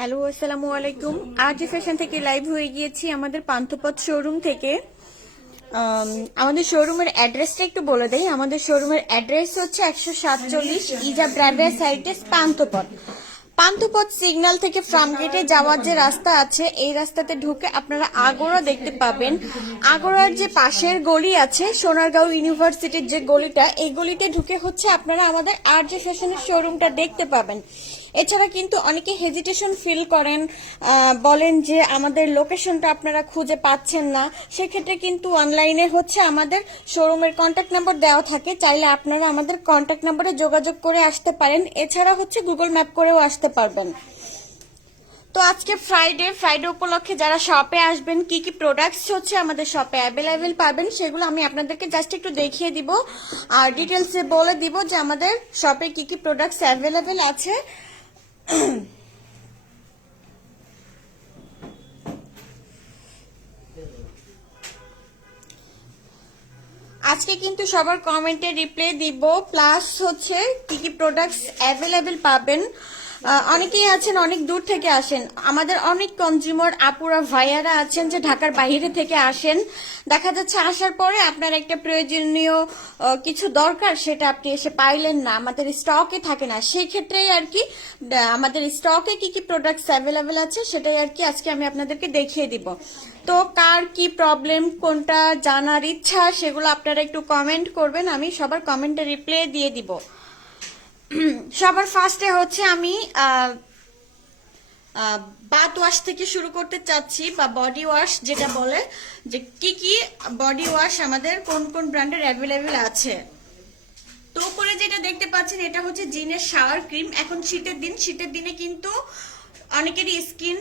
Hello, আসসালামু আলাইকুম। RJ fashion থেকে লাইভ হয়ে গিয়েছি আমাদের পান্থপথ শোরুম থেকে। আমাদের শোরুমের অ্যাড্রেসটা একটু বলে দেই। আমাদের শোরুমের অ্যাড্রেস হচ্ছে 147 ইজা ব্র্যান্ডের সাইটেস পান্থপথ। পান্থপথ সিগন্যাল থেকে ফার্ম গেটে যাওয়ার যে রাস্তা আছে, এই রাস্তাতে ঢুকে আপনারা আগোড়া দেখতে পাবেন। আগোড়ার যে পাশের গলি আছে, সোনারগাঁও ইউনিভার্সিটির যে গলিটা, এই গলিতে ঢুকে হচ্ছে আপনারা আমাদের আরজে ফ্যাশনের শোরুমটা দেখতে পাবেন। এছাড়া কিন্তু অনেকে হেজিটেশন ফিল করেন, বলেন যে আমাদের লোকেশনটা আপনারা খুঁজে পাচ্ছেন না। সেক্ষেত্রে কিন্তু অনলাইনে হচ্ছে আমাদের শোরুমের কন্ট্যাক্ট নাম্বার দেওয়া থাকে, চাইলে আপনারা আমাদের কন্ট্যাক্ট নাম্বারে যোগাযোগ করে আসতে পারেন। এছাড়া হচ্ছে গুগল ম্যাপ করেও আসতে পারবেন। তো আজকে ফ্রাইডে উপলক্ষে যারা শপে আসবেন, কি কি প্রোডাক্টস হচ্ছে আমাদের শপে অ্যাভেলেবেল পাবেন সেগুলো আমি আপনাদেরকে জাস্ট একটু দেখিয়ে দিব আর ডিটেলসে বলে দিব যে আমাদের শপে কি কি প্রোডাক্টস অ্যাভেলেবেল আছে। আজকে কিন্তু সবার কমেন্টে রিপ্লাই দিব, প্লাস হচ্ছে কি কি প্রোডাক্টস অ্যাভেলেবেল পাবেন। অনেকেই আছেন অনেক দূর থেকে আসেন, আমাদের অনেক কনজিউমার আপুরা ভাইয়ারা আছেন যে ঢাকার বাইরে থেকে আসেন। দেখা যাচ্ছে আসার পরে আপনার একটা প্রয়োজনীয় কিছু দরকার, সেটা আপনি এসে পাইলেন না, আমাদের স্টকে থাকে না। সেই ক্ষেত্রেই আর কি আমাদের স্টকে কি কি প্রোডাক্টস অ্যাভেলেবেল আছে সেটাই আর কি আজকে আমি আপনাদেরকে দেখিয়ে দিব। তো কার কি প্রবলেম, কোনটা জানার ইচ্ছা, সেগুলো আপনারা একটু কমেন্ট করবেন, আমি সবার কমেন্টে রিপ্লাই দিয়ে দিব। সবার ফার্স্টে হচ্ছে আমি বাথ ওয়াশ থেকে শুরু করতে চাচ্ছি, বা বডি ওয়াশ যেটা বলে, যে কি কি বডি ওয়াশ আমাদের কোন কোন ব্র্যান্ডের অ্যাভেলেবেল আছে। তো উপরে যেটা দেখতে পাচ্ছেন এটা হচ্ছে জিনের শাওয়ার ক্রিম। এখন শীতের দিনে কিন্তু অনেকেরই স্কিন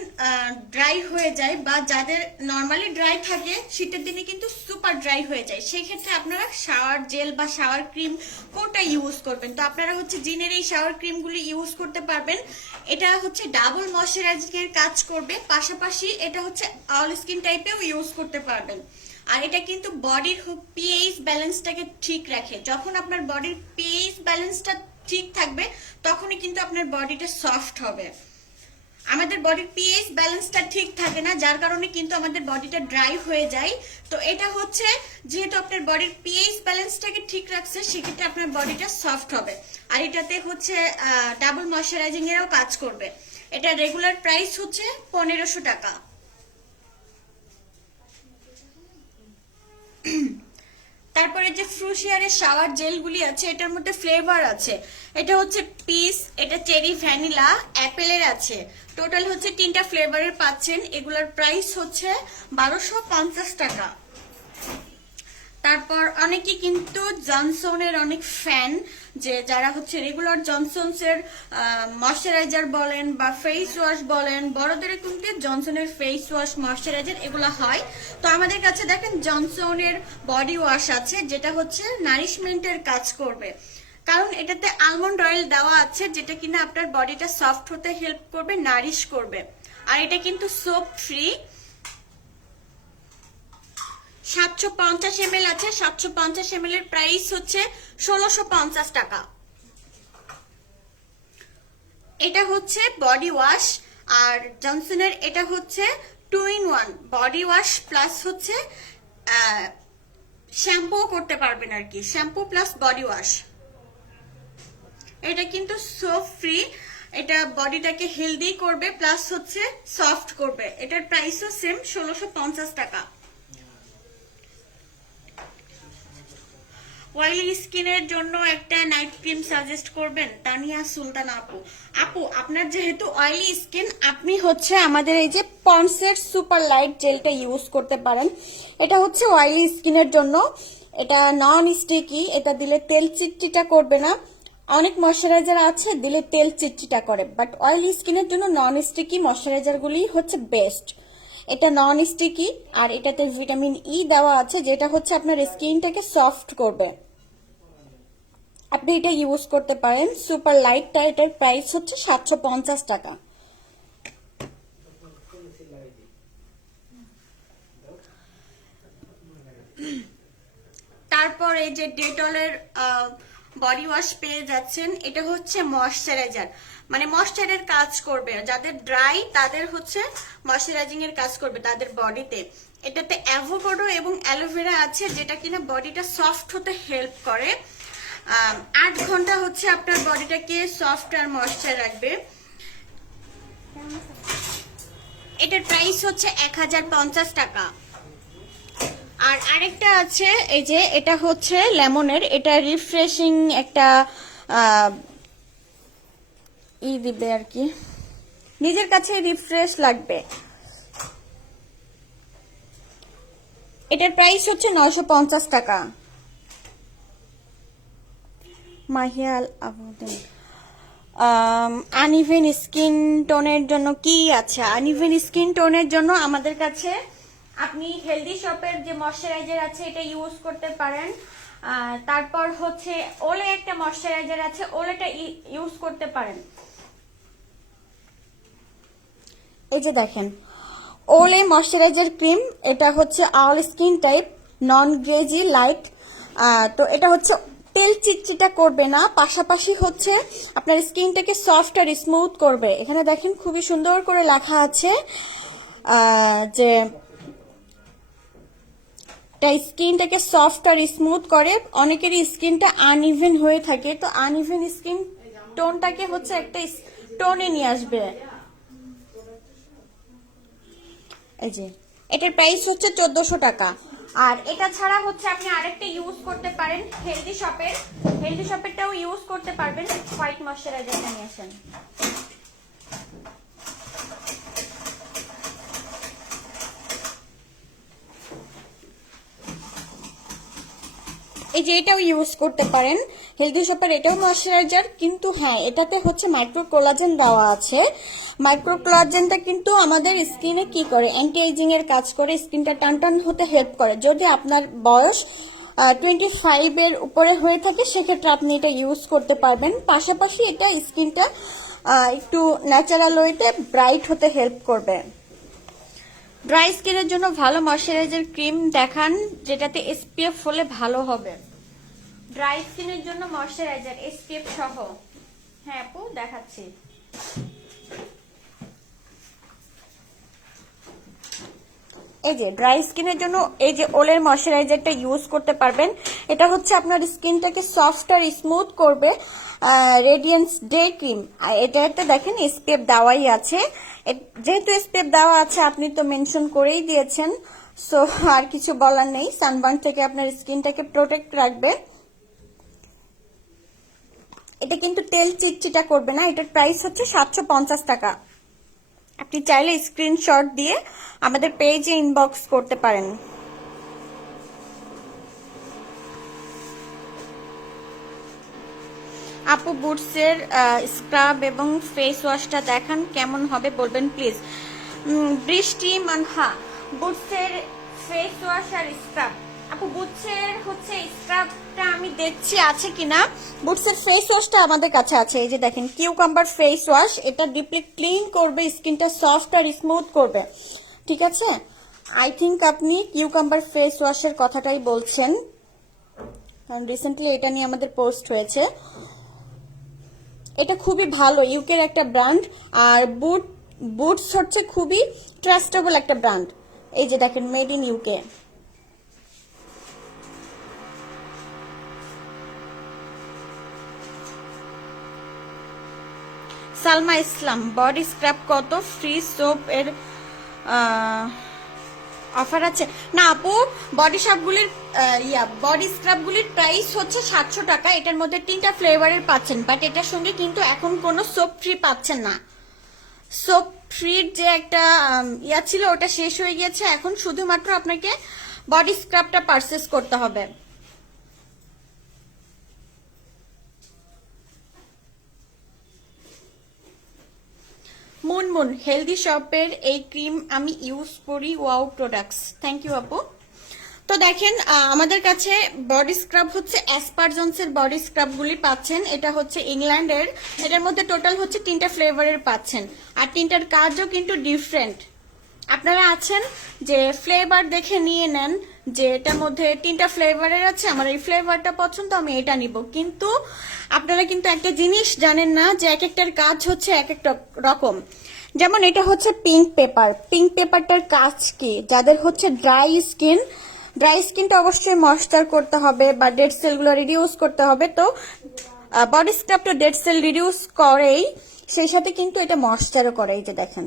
ড্রাই হয়ে যায়, বা যাদের নর্মালি ড্রাই থাকে শীতের দিনে কিন্তু সুপার ড্রাই হয়ে যায়। সেই ক্ষেত্রে আপনারা শাওয়ার জেল বা শাওয়ার ক্রিম কোনটা ইউজ করবেন? তো আপনারা হচ্ছে জিনের এই শাওয়ার ক্রিমগুলি ইউজ করতে পারবেন। এটা হচ্ছে ডাবল ময়শ্চারাইজিং এর কাজ করবে, পাশাপাশি এটা হচ্ছে অল স্কিন টাইপেও ইউজ করতে পারবেন। আর এটা কিন্তু বডির পিএইচ ব্যালেন্সটাকে ঠিক রাখে। যখন আপনার বডির পিএইচ ব্যালেন্সটা ঠিক থাকবে তখনই কিন্তু আপনার বডিটা সফট হবে। আমাদের বডির পিএইচ ব্যালেন্সটা ঠিক থাকে না, যার কারণে কিন্তু আমাদের বডিটা ড্রাই হয়ে যায়। তো এটা হচ্ছে যেহেতু আপনার বডির পিএইচ ব্যালেন্সটাকে ঠিক রাখছে, সেক্ষেত্রে আপনার বডিটা সফট হবে। আর এটাতে হচ্ছে ডাবল ময়শ্চারাইজিং এরও কাজ করবে। এটা রেগুলার প্রাইস হচ্ছে 1500 টাকা। তারপরে যে ফ্রুশিয়ারের শাওয়ার জেলগুলি আছে, এটার মধ্যে ফ্লেভার আছে। এটা হচ্ছে পিস, এটা চেরি, ভ্যানিলা, অ্যাপেলের আছে। টোটাল হচ্ছে 3টা ফ্লেভারের পাচ্ছেন। এগুলোর প্রাইস হচ্ছে 1250 টাকা। তারপর অনেকে কিন্তু জনসনের অনেক ফ্যান, যে যারা হচ্ছে রেগুলার জনসনস এর ময়শ্চারাইজার বলেন বা ফেস ওয়াশ বলেন, বড়দের কিন্তু জনসনের ফেস ওয়াশ ময়শ্চারাইজার এগুলো হয়। তো আমাদের কাছে দেখেন জনসনের বডি ওয়াশ আছে, যেটা হচ্ছে নারিশমেন্টের কাজ করবে, কারণ এটাতে আলমন্ড অয়েল দেওয়া আছে, যেটা কিনা আপনার বডিটা সফট হতে হেল্প করবে, নারিশ করবে। আর এটা কিন্তু সোপ ফ্রি। 750 ml আছে। 750 ml এর প্রাইস হচ্ছে 1650 টাকা। এটা হচ্ছে বডি ওয়াশ। আর জনসনের এটা হচ্ছে 2 in 1 বডি ওয়াশ, প্লাস হচ্ছে শ্যাম্পু করতে পারবেন আর কি, শ্যাম্পু প্লাস বডি ওয়াশ। এটা কিন্তু সোপ ফ্রি। এটা বডিটাকে হেলদি করবে, প্লাস হচ্ছে সফট করবে। এটার প্রাইসও সেম 1650 টাকা। অয়েলি স্কিনের জন্য একটা নাইট ক্রিম সাজেস্ট করবেন? তানিয়া সুলতান আপু আপনার যেহেতু অয়েলি স্কিন, আপনি হচ্ছে আমাদের এই যে পন্ডসের সুপার লাইট জেলটা ইউজ করতে পারেন। এটা হচ্ছে অয়েলি স্কিনের জন্য। এটা নন স্টিকি, এটা দিলে তেল চিটচিটা করবে না। অনেক ময়শ্চারাইজার আছে দিলে তেল চিটচিটা করে, বাট অয়েলি স্কিনের জন্য নন স্টিকি ময়শ্চারাইজার গুলি হচ্ছে বেস্ট। এটা নন স্টিকি, আর এটাতে ভিটামিন ই দেওয়া আছে, যেটা হচ্ছে আপনার স্কিনটাকে সফট করবে। আপনি এটা ইউজ করতে পারেন। সুপার লাইটটা, এটার প্রাইস হচ্ছে 750 টাকা। তারপর এই যে ডেটলের বডি ওয়াশ পেয়ে যাচ্ছেন। এটা হচ্ছে ময়শ্চারাইজার, মানে ময়শ্চারের কাজ করবে, যাদের ড্রাই তাদের হচ্ছে ময়শ্চারাইজিং এর কাজ করবে তাদের বডিতে। এটাতে অ্যাভোকাডো এবং অ্যালোভেরা আছে, যেটা কিনা বডিটা সফট হতে হেল্প করে। 8 ঘন্টা হচ্ছে আপনার বডিটাকে সফট আর ময়শ্চার রাখবে। এটার প্রাইস হচ্ছে 1050 টাকা। আর আরেকটা আছে, এই যে এটা হচ্ছে লেমনের, এটা রিফ্রেশিং একটা দিবে আর কি, নিজের কাছে রিফ্রেশ লাগবে। এটার প্রাইস হচ্ছে 950 টাকা। মাহিয়াল আবুদিন, আনইভেন স্কিন টোনের জন্য কি আছে? আনইভেন স্কিন টোনের জন্য আমাদের কাছে আপনি হেলদি শপের যে ময়শ্চারাইজার আছে এটা ইউজ করতে পারেন। তারপর হচ্ছে ওলে একটা ময়শ্চারাইজার আছে, ওলেটা ইউজ করতে পারেন। এই যে দেখেন ওলে ময়শ্চারাইজার ক্রিম, এটা হচ্ছে অল স্কিন টাইপ, নন গ্রেজি লাইট। তো এটা হচ্ছে তেল চিটচিটা করবে না, পাশাপাশি হচ্ছে আপনার স্কিনটাকে সফট আর স্মুথ করবে। এখানে দেখেন খুবই সুন্দর করে লেখা আছে যে স্কিনটাকে সফট আর স্মুথ করে। অনেকেরই স্কিনটা আনইভেন হয়ে থাকে, তো আনইভেন স্কিন টোনটাকে হচ্ছে একটা টোনে নিয়ে আসবে। এই যে এটার প্রাইস হচ্ছে 1400 টাকা। আর এটা ছাড়া হচ্ছে আপনি আরেকটা ইউজ করতে পারেন হেলদি শপেরটাও ইউজ করতে পারবেন। হোয়াইট ময়শ্চারাইজারটা নিয়ে আসেন। এই যে এটাও ইউজ করতে পারেন হেলদি শপের, এটাও ময়শ্চারাইজার, কিন্তু হ্যাঁ এটাতে হচ্ছে মাইক্রো কোলাজেন দেওয়া আছে। মাইক্রো কোলাজেনটা কিন্তু আমাদের স্কিনে কি করে, অ্যান্টি এজিং এর কাজ করে, স্কিনটা টানটান হতে হেল্প করে। যদি আপনার বয়স 25 এর উপরে হয়ে থাকে সেক্ষেত্রে আপনি এটা ইউজ করতে পারবেন। পাশাপাশি এটা স্কিনটা একটু ন্যাচারাল ওয়েতে ব্রাইট হতে হেল্প করবে। ড্রাই স্কিনের জন্য ভালো ময়শ্চারাইজার ক্রিম দেখান যেটাতে এসপিএফ হলে ভালো হবে। ড্রাই স্কিনের জন্য ময়শ্চারাইজার এসপিএফ সহ। হ্যাঁ আপু দেখাচ্ছি। এই যে ড্রাই স্কিনের জন্য এই যে ওলের ময়শ্চারাইজারটা ইউজ করতে পারবেন। এটা হচ্ছে আপনার স্কিনটাকে সফট আর স্মুথ করবে। রেডিয়েন্স ডে ক্রিম, এটাতে দেখেন এসপিএফ দেওয়াই আছে। যেহেতু এসপিএফ দেওয়া আছে আপনি তো মেনশন করেই দিয়েছেন, সো আর কিছু বলার নেই। সানবার্ন থেকে আপনার স্কিনটাকে প্রোটেক্ট রাখবে। এটা কিন্তু তেল চিটচিটা করবে না। এটার প্রাইস হচ্ছে 750 টাকা। আপনি চাইলে স্ক্রিনশট দিয়ে আমাদের পেজে ইনবক্স করতে পারেন। আপু বুটসের স্ক্রাব এবং ফেস ওয়াশটা দেখান, কেমন হবে বলবেন প্লিজ। বৃষ্টি মানহা, বুটসের ফেস ওয়াশ আর স্ক্রাব। আপু বুটসের হচ্ছে স্ক্রাবটা আমি দেখছি আছে কিনা। বুটসের ফেস ওয়াশটা আমাদের কাছে আছে। এই যে দেখেন কিউকাম্বার ফেস ওয়াশ, এটা ডিপলি ক্লিন করবে, স্কিনটা সফট আর স্মুথ করবে। ঠিক আছে, আই থিঙ্ক আপনি কিউকাম্বার ফেস ওয়াশের কথাটাই বলছেন, কারণ রিসেন্টলি এটা নিয়ে আমাদের পোস্ট হয়েছে। এটা খুবই ভালো, ইউকের একটা ব্র্যান্ড। আর বুটস হচ্ছে খুবই ট্রাস্টেবল একটা ব্র্যান্ড। এই যে দেখেন made in UK. Salma Islam, body scrub কত? ফ্রি সোপ এর অফার আছে না আপু? বডি স্ক্রাবগুলির প্রাইস হচ্ছে 700 টাকা। এটার মধ্যে 3টা ফ্লেভারের পাচ্ছেন, বাট এটার সঙ্গে কিন্তু এখন কোনো সোপ ফ্রি পাচ্ছেন না। সোপ ফ্রির যে একটা ছিল ওটা শেষ হয়ে গিয়েছে, এখন শুধুমাত্র আপনাকে বডি স্ক্রাবটা পারচেস করতে হবে। মুনমুন, হেলদি শপের এই ক্রিম আমি ইউজ করি, ওয়াও প্রোডাক্টস। থ্যাংক ইউ আপু। তো দেখেন আমাদের কাছে বডি স্ক্রাব হচ্ছে অ্যাসপারজন্সের বডি স্ক্রাবগুলি পাচ্ছেন। এটা হচ্ছে ইংল্যান্ডের, এটার মধ্যে টোটাল হচ্ছে 3টা ফ্লেভারের পাচ্ছেন, আর 3টার কাজও কিন্তু ডিফারেন্ট। আপনারা আছেন যে ফ্লেভার দেখে নিয়ে নেন, যে এটার মধ্যে 3টা ফ্লেভারের আছে, আমার এই ফ্লেভারটা পছন্দ, আমি এটা নিব। কিন্তু আপনারা কিন্তু একটা জিনিস জানেন না যে এক একটার কাজ হচ্ছে এক একটা রকম। যেমন এটা হচ্ছে পিঙ্ক পেপার, পিঙ্ক পেপারটার কাজ কি, যাদের হচ্ছে ড্রাই স্কিনটা অবশ্যই ময়েশ্চার করতে হবে বা ডেড সেলগুলো রিডিউস করতে হবে। তো বডি স্ক্রাবটা ডেড সেল রিডিউস করেই, সেই সাথে কিন্তু এটা ময়েশ্চারও করে। এই যে দেখেন,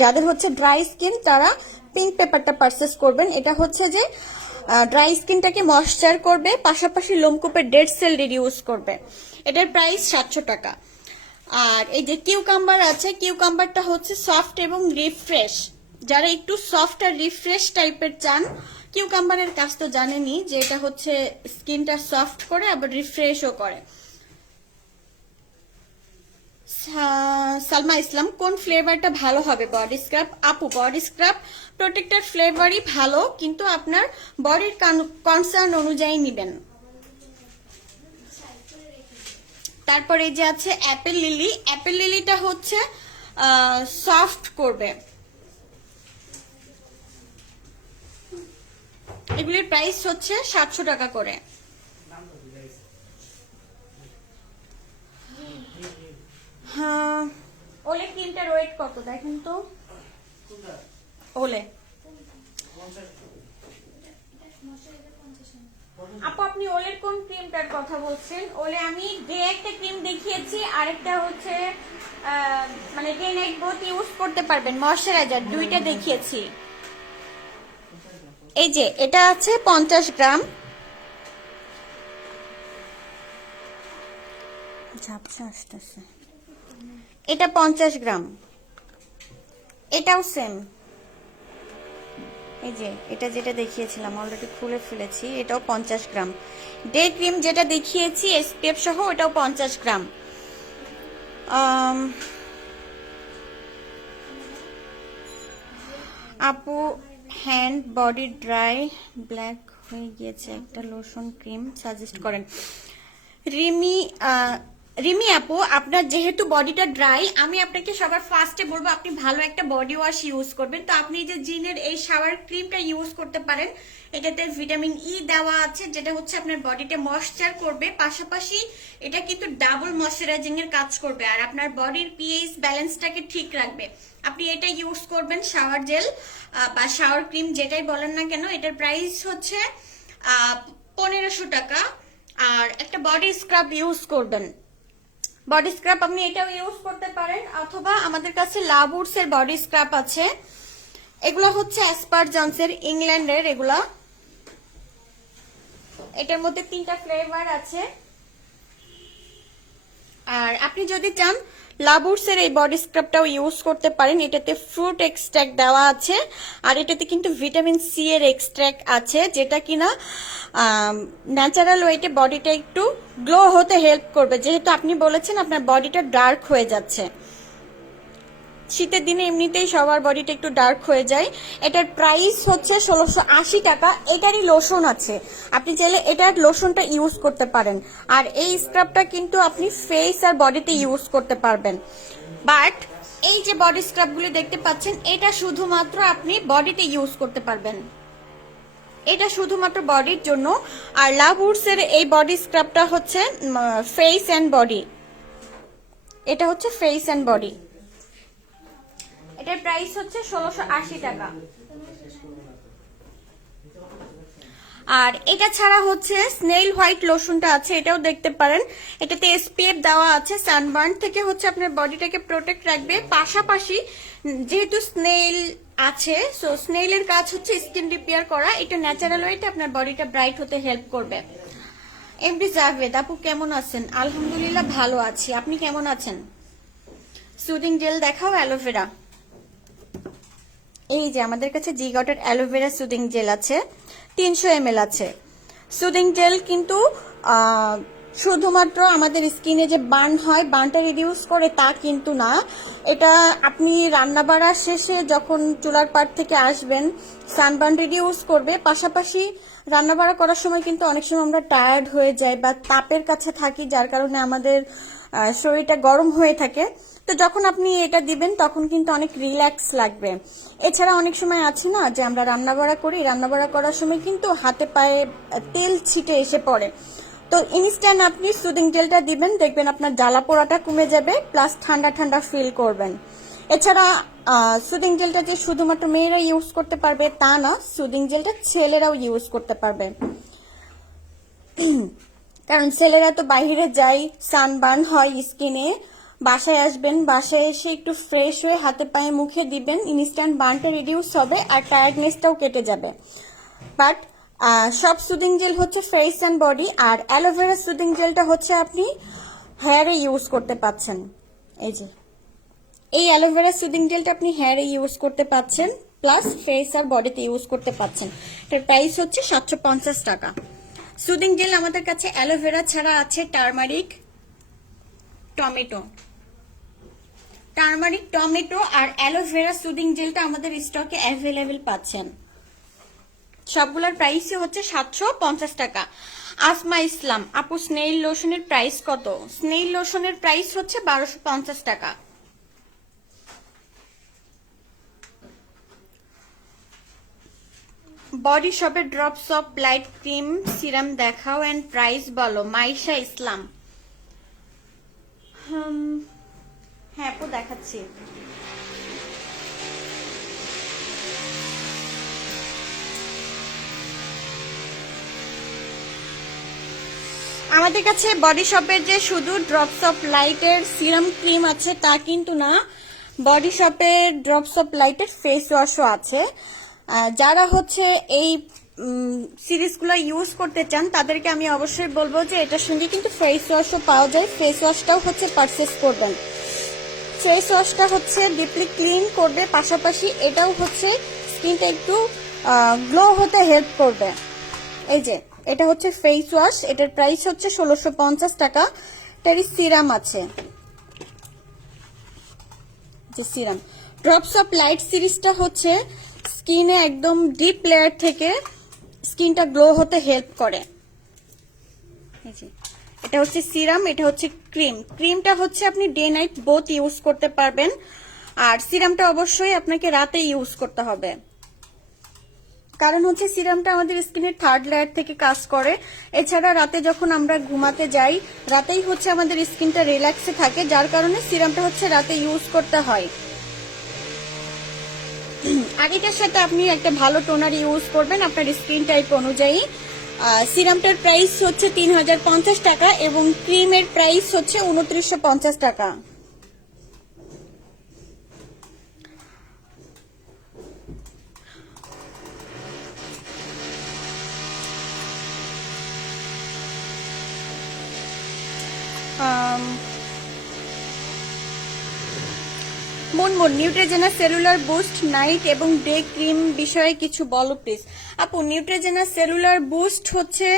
যাদের হচ্ছে ড্রাই স্কিন তারা পিঙ্ক পেপারটা পারচেস করবেন। এটা হচ্ছে যে ড্রাই স্কিনটাকে ময়েশ্চার করবে, পাশাপাশি লোমকূপের ডেড সেল রিডিউস করবে। এটার প্রাইস 700 টাকা। আর এই যে কিউকাম্বার আছে, কিউকাম্বারটা হচ্ছে সফট এবং রিফ্রেশ। যারা একটু সফট আর রিফ্রেশ টাইপের চান, কিউকাম্বারের কাজ তো জানেনই যে এটা হচ্ছে স্কিনটা সফট করে আবার রিফ্রেশও করে। সালমা ইসলাম, কোন ফ্লেভারটা ভালো হবে বডি স্ক্রাব? আপু, বডি স্ক্রাব প্রত্যেকটা ফ্লেভারই ভালো, কিন্তু আপনার বডির কনসার্ন অনুযায়ী নিবেন। তারপরে যে আছে অ্যাপেল লিলি, অ্যাপেল লিলিটা হচ্ছে সফট করবে। এগুলির প্রাইস হচ্ছে 700 টাকা করে। হ্যাঁ, ওলে ক্রিমটার ওয়েট কত দেখেন তো? ওলে আপু, আপনি ওলের কোন ক্রিমটার কথা বলছেন? ওলে আমি ডে একটা ক্রিম দেখিয়েছি, আরেকটা হচ্ছে মানে ডে নাইট বোথ ইউজ করতে পারবেন, ময়শ্চারাইজার দুইটা দেখিয়েছি। এই যে এটা আছে 50 গ্রাম, ঝাপসা আসতেছে, এটা 50 গ্রাম, এটাও সেম। এই যে এটা যেটা দেখিয়েছিলাম অলরেডি খুলে ফেলেছি, এটাও 50 গ্রাম। ডে ক্রিম যেটা দেখিয়েছি এসপিএফ সহ, এটাও 50 গ্রাম। আপু, হ্যান্ড বডি ড্রাই ব্ল্যাক হয়ে গিয়েছে, একটা লোশন ক্রিম সাজেস্ট করেন। রিমি আপু, আপনার যেহেতু বডিটা ড্রাই, আমি আপনাকে সবার ফার্স্টে বলবো আপনি ভালো একটা বডি ওয়াশ ইউজ করবেন। তো আপনি যে জিনের এই শাওয়ার ক্রিমটা ইউজ করতে পারেন, এটাতে ভিটামিন ই দেওয়া আছে, যেটা হচ্ছে আপনার বডিটা ময়েশ্চার করবে, পাশাপাশি এটা কিন্তু ডাবল ময়েশ্চারাইজিং এর কাজ করবে আর আপনার বডির পিএইচ ব্যালেন্সটাকে ঠিক রাখবে। আপনি এটা ইউজ করবেন, শাওয়ার জেল বা শাওয়ার ক্রিম যেটাই বলেন না কেন। এটার প্রাইস হচ্ছে 1500 টাকা। আর একটা বডি স্ক্রাব ইউজ করবেন, বডি স্ক্রাব আপনি এটাও ইউজ করতে পারেন, অথবা আমাদের কাছে লাবুরস এর বডি স্ক্রাব আছে। এগুলা হচ্ছে অ্যাসপারজন্সের, ইংল্যান্ডের এগুলা। এটার মধ্যে 3টা ফ্লেভার আছে। আর আপনি যদি চান লাবুরস এর এই বডি স্ক্রাবটাও ইউজ করতে পারেন, এটাতে ফ্রুট এক্সট্রাক্ট দেওয়া আছে আর এটাতে কিন্তু ভিটামিন সি এর এক্সট্রাক্ট আছে, যেটা কিনা ন্যাচারাল ওয়েতে বডিটা একটু গ্লো হতে হেল্প করবে। যেহেতু আপনি বলেছেন আপনার বডিটা ডার্ক হয়ে যাচ্ছে, শীতের দিনে এমনিতেই সবার বডিটা একটু ডার্ক হয়ে যায়। এটার প্রাইস হচ্ছে 1680 টাকা। এটারই লোশন আছে, আপনি চাইলে এটার লোশনটা ইউজ করতে পারেন। আর এই স্ক্রাবটা কিন্তু আপনি ফেস আর বডিতে ইউজ করতে পারবেন। বাট এই যে বডি স্ক্রাবগুলি দেখতে পাচ্ছেন, এটা শুধুমাত্র আপনি বডিতে ইউজ করতে পারবেন, এটা শুধুমাত্র বডির জন্য। আর লাবুরস এর এই বডি স্ক্রাবটা হচ্ছে ফেস অ্যান্ড বডি, এটা হচ্ছে ফেস অ্যান্ড বডি। এটার প্রাইস হচ্ছে 1680 টাকা। আর এটা ছাড়া হচ্ছে স্নেইল হোয়াইট লোশনটা আছে, এটাও দেখতে পারেন। এটাতে এসপিএফ দেওয়া আছে, সানবার্ন থেকে হচ্ছে আপনার বডিটাকে প্রোটেক্ট রাখবে। পাশাপাশি যেহেতু স্নেইল আছে, সো স্নেইলের কাজ হচ্ছে স্কিন রিপেয়ার করা, এটা ন্যাচারাল ওয়েতে আপনার বডিটা ব্রাইট হতে হেল্প করবে। এমডি জাভেদ আপু, কেমন আছেন? আলহামদুলিল্লাহ ভালো আছি, আপনি কেমন আছেন? সুদিং জেল দেখাও, অ্যালোভেরা। এই যে আমাদের কাছে জিগটের অ্যালোভেরা সুদিং জেল আছে, 300 ml আছে। সুদিং জেল কিন্তু শুধুমাত্র আমাদের স্কিনে যে বার্ন হয়, বার্নটা রিডিউস করে তা কিন্তু না। এটা আপনি রান্না বাড়ার শেষে যখন চুলার পাড় থেকে আসবেন, সানবার্ন রিডিউস করবে। পাশাপাশি রান্না বাড়া করার সময় কিন্তু অনেক সময় আমরা টায়ার্ড হয়ে যাই বা তাপের কাছে থাকি, যার কারণে আমাদের শরীরটা গরম হয়ে থাকে, তো যখন আপনি এটা দিবেন তখন কিন্তু অনেক রিল্যাক্স লাগবে। এছাড়া অনেক সময় আছে না যে আমরা রান্নাবাড়া করি, রান্নাবাড়া করার সময় কিন্তু হাতে পায়ে তেল ছিটে এসে পড়ে, তো ইনস্ট্যান্ট আপনি সুদিং জেলটা দিবেন, দেখবেন আপনার জ্বালা পোড়াটা কমে যাবে, প্লাস ঠান্ডা ঠান্ডা ফিল করবেন। এছাড়া সুদিং জেলটা যে শুধুমাত্র মেয়েরা ইউজ করতে পারবে তা না, সুদিং জেলটা ছেলেরাও ইউজ করতে পারবে। কারণ ছেলেরা তো বাইরে যায়, সানবার্ন হয় স্কিনে, বাসায় আসবেন, বাসায় এসে একটু ফ্রেশ হয়ে হাতে পায়ে মুখে দিবেন, ইনস্ট্যান্ট বার্নটা রিডিউস হবে আর টায়ার্ডনেসটাও কেটে যাবে। বাট সব সুদিং জেল হচ্ছে ফেস অ্যান্ড বডি, আর অ্যালোভেরা সুদিং জেলটা হচ্ছে আপনি হেয়ারে ইউজ করতে পাচ্ছেন। এই যে এই অ্যালোভেরা সুদিং জেলটা আপনি হেয়ারে ইউজ করতে পাচ্ছেন, প্লাস ফেস আর বডিতে ইউজ করতে পাচ্ছেন। এটার প্রাইস হচ্ছে 750 টাকা। সুদিং জেল আমাদের কাছে অ্যালোভেরা ছাড়া আছে টারমারিক, টমেটো আর অ্যালোভেরা সুদিং জেলটা আমাদের স্টকে অ্যাভেলেবেল পাচ্ছেন। সবগুলোর প্রাইসই হচ্ছে 750 টাকা। আসমা ইসলাম আপু, স্নেইল লোশনের প্রাইস কত? স্নেইল লোশনের প্রাইস হচ্ছে 1250 টাকা। বডি শপের drops of light cream serum দেখাও এন্ড প্রাইস বলো। মাইশা ইসলাম, হ্যাঁ আপু দেখাচ্ছি। আমাদের কাছে বডি শপের যে শুধু ড্রপস অফ লাইটের সিরাম ক্রিম আছে তা কিন্তু না, বডি শপের ড্রপস অফ লাইটের ফেস ওয়াশও আছে। যারা হচ্ছে এই সিরিজগুলো ইউজ করতে চান তাদেরকে আমি অবশ্যই বলবো যে এটার সঙ্গে কিন্তু ফেস ওয়াশও পাওয়া যায়, ফেস ওয়াশটাও হচ্ছে পারচেস করবেন। ফেস ওয়াশটা হচ্ছে ডিপলি ক্লিন করবে, পাশাপাশি এটাও হচ্ছে স্কিনটা একটু গ্লো হতে হেল্প করবে। এই যে এটা হচ্ছে ফেস ওয়াশ, এটার প্রাইস হচ্ছে 1650 টাকা। এটারই সিরাম আছে, যে সিরাম ড্রপস অফ লাইট সিরিজটা হচ্ছে স্কিনে একদম ডিপ লেয়ার থেকে স্কিনটা গ্লো হতে হেল্প করে। এটা হচ্ছে সিরাম, এটা হচ্ছে ক্রিম। ক্রিমটা হচ্ছে আপনি ডে নাইট বোথ ইউজ করতে পারবেন, আর সিরামটা অবশ্যই আপনাকে রাতে ইউজ করতে হবে, কারণ হচ্ছে সিরামটা আমাদের স্কিনের থার্ড লেয়ার থেকে কাজ করে। এছাড়া রাতে যখন আমরা ঘুমাতে যাই, রাতেই হচ্ছে আমাদের স্কিনটা রিল্যাক্সে থাকে, যার কারণে সিরামটা হচ্ছে রাতে ইউজ করতে হয়। আর এটার সাথে আপনি একটা ভালো টোনার ইউজ করবেন আপনার স্কিন টাইপ অনুযায়ী। সিরামটার প্রাইস হচ্ছে 3050 টাকা এবং ক্রিমের প্রাইস হচ্ছে 2950 টাকা। মুনমুন, নিউট্রেজেনা সেলুলার বুস্ট নাইট এবং ডে ক্রিম বিষয়ে কিছু বলো প্লিজ। আপু নিউট্রেজেনা সেলুলার বুস্ট হচ্ছে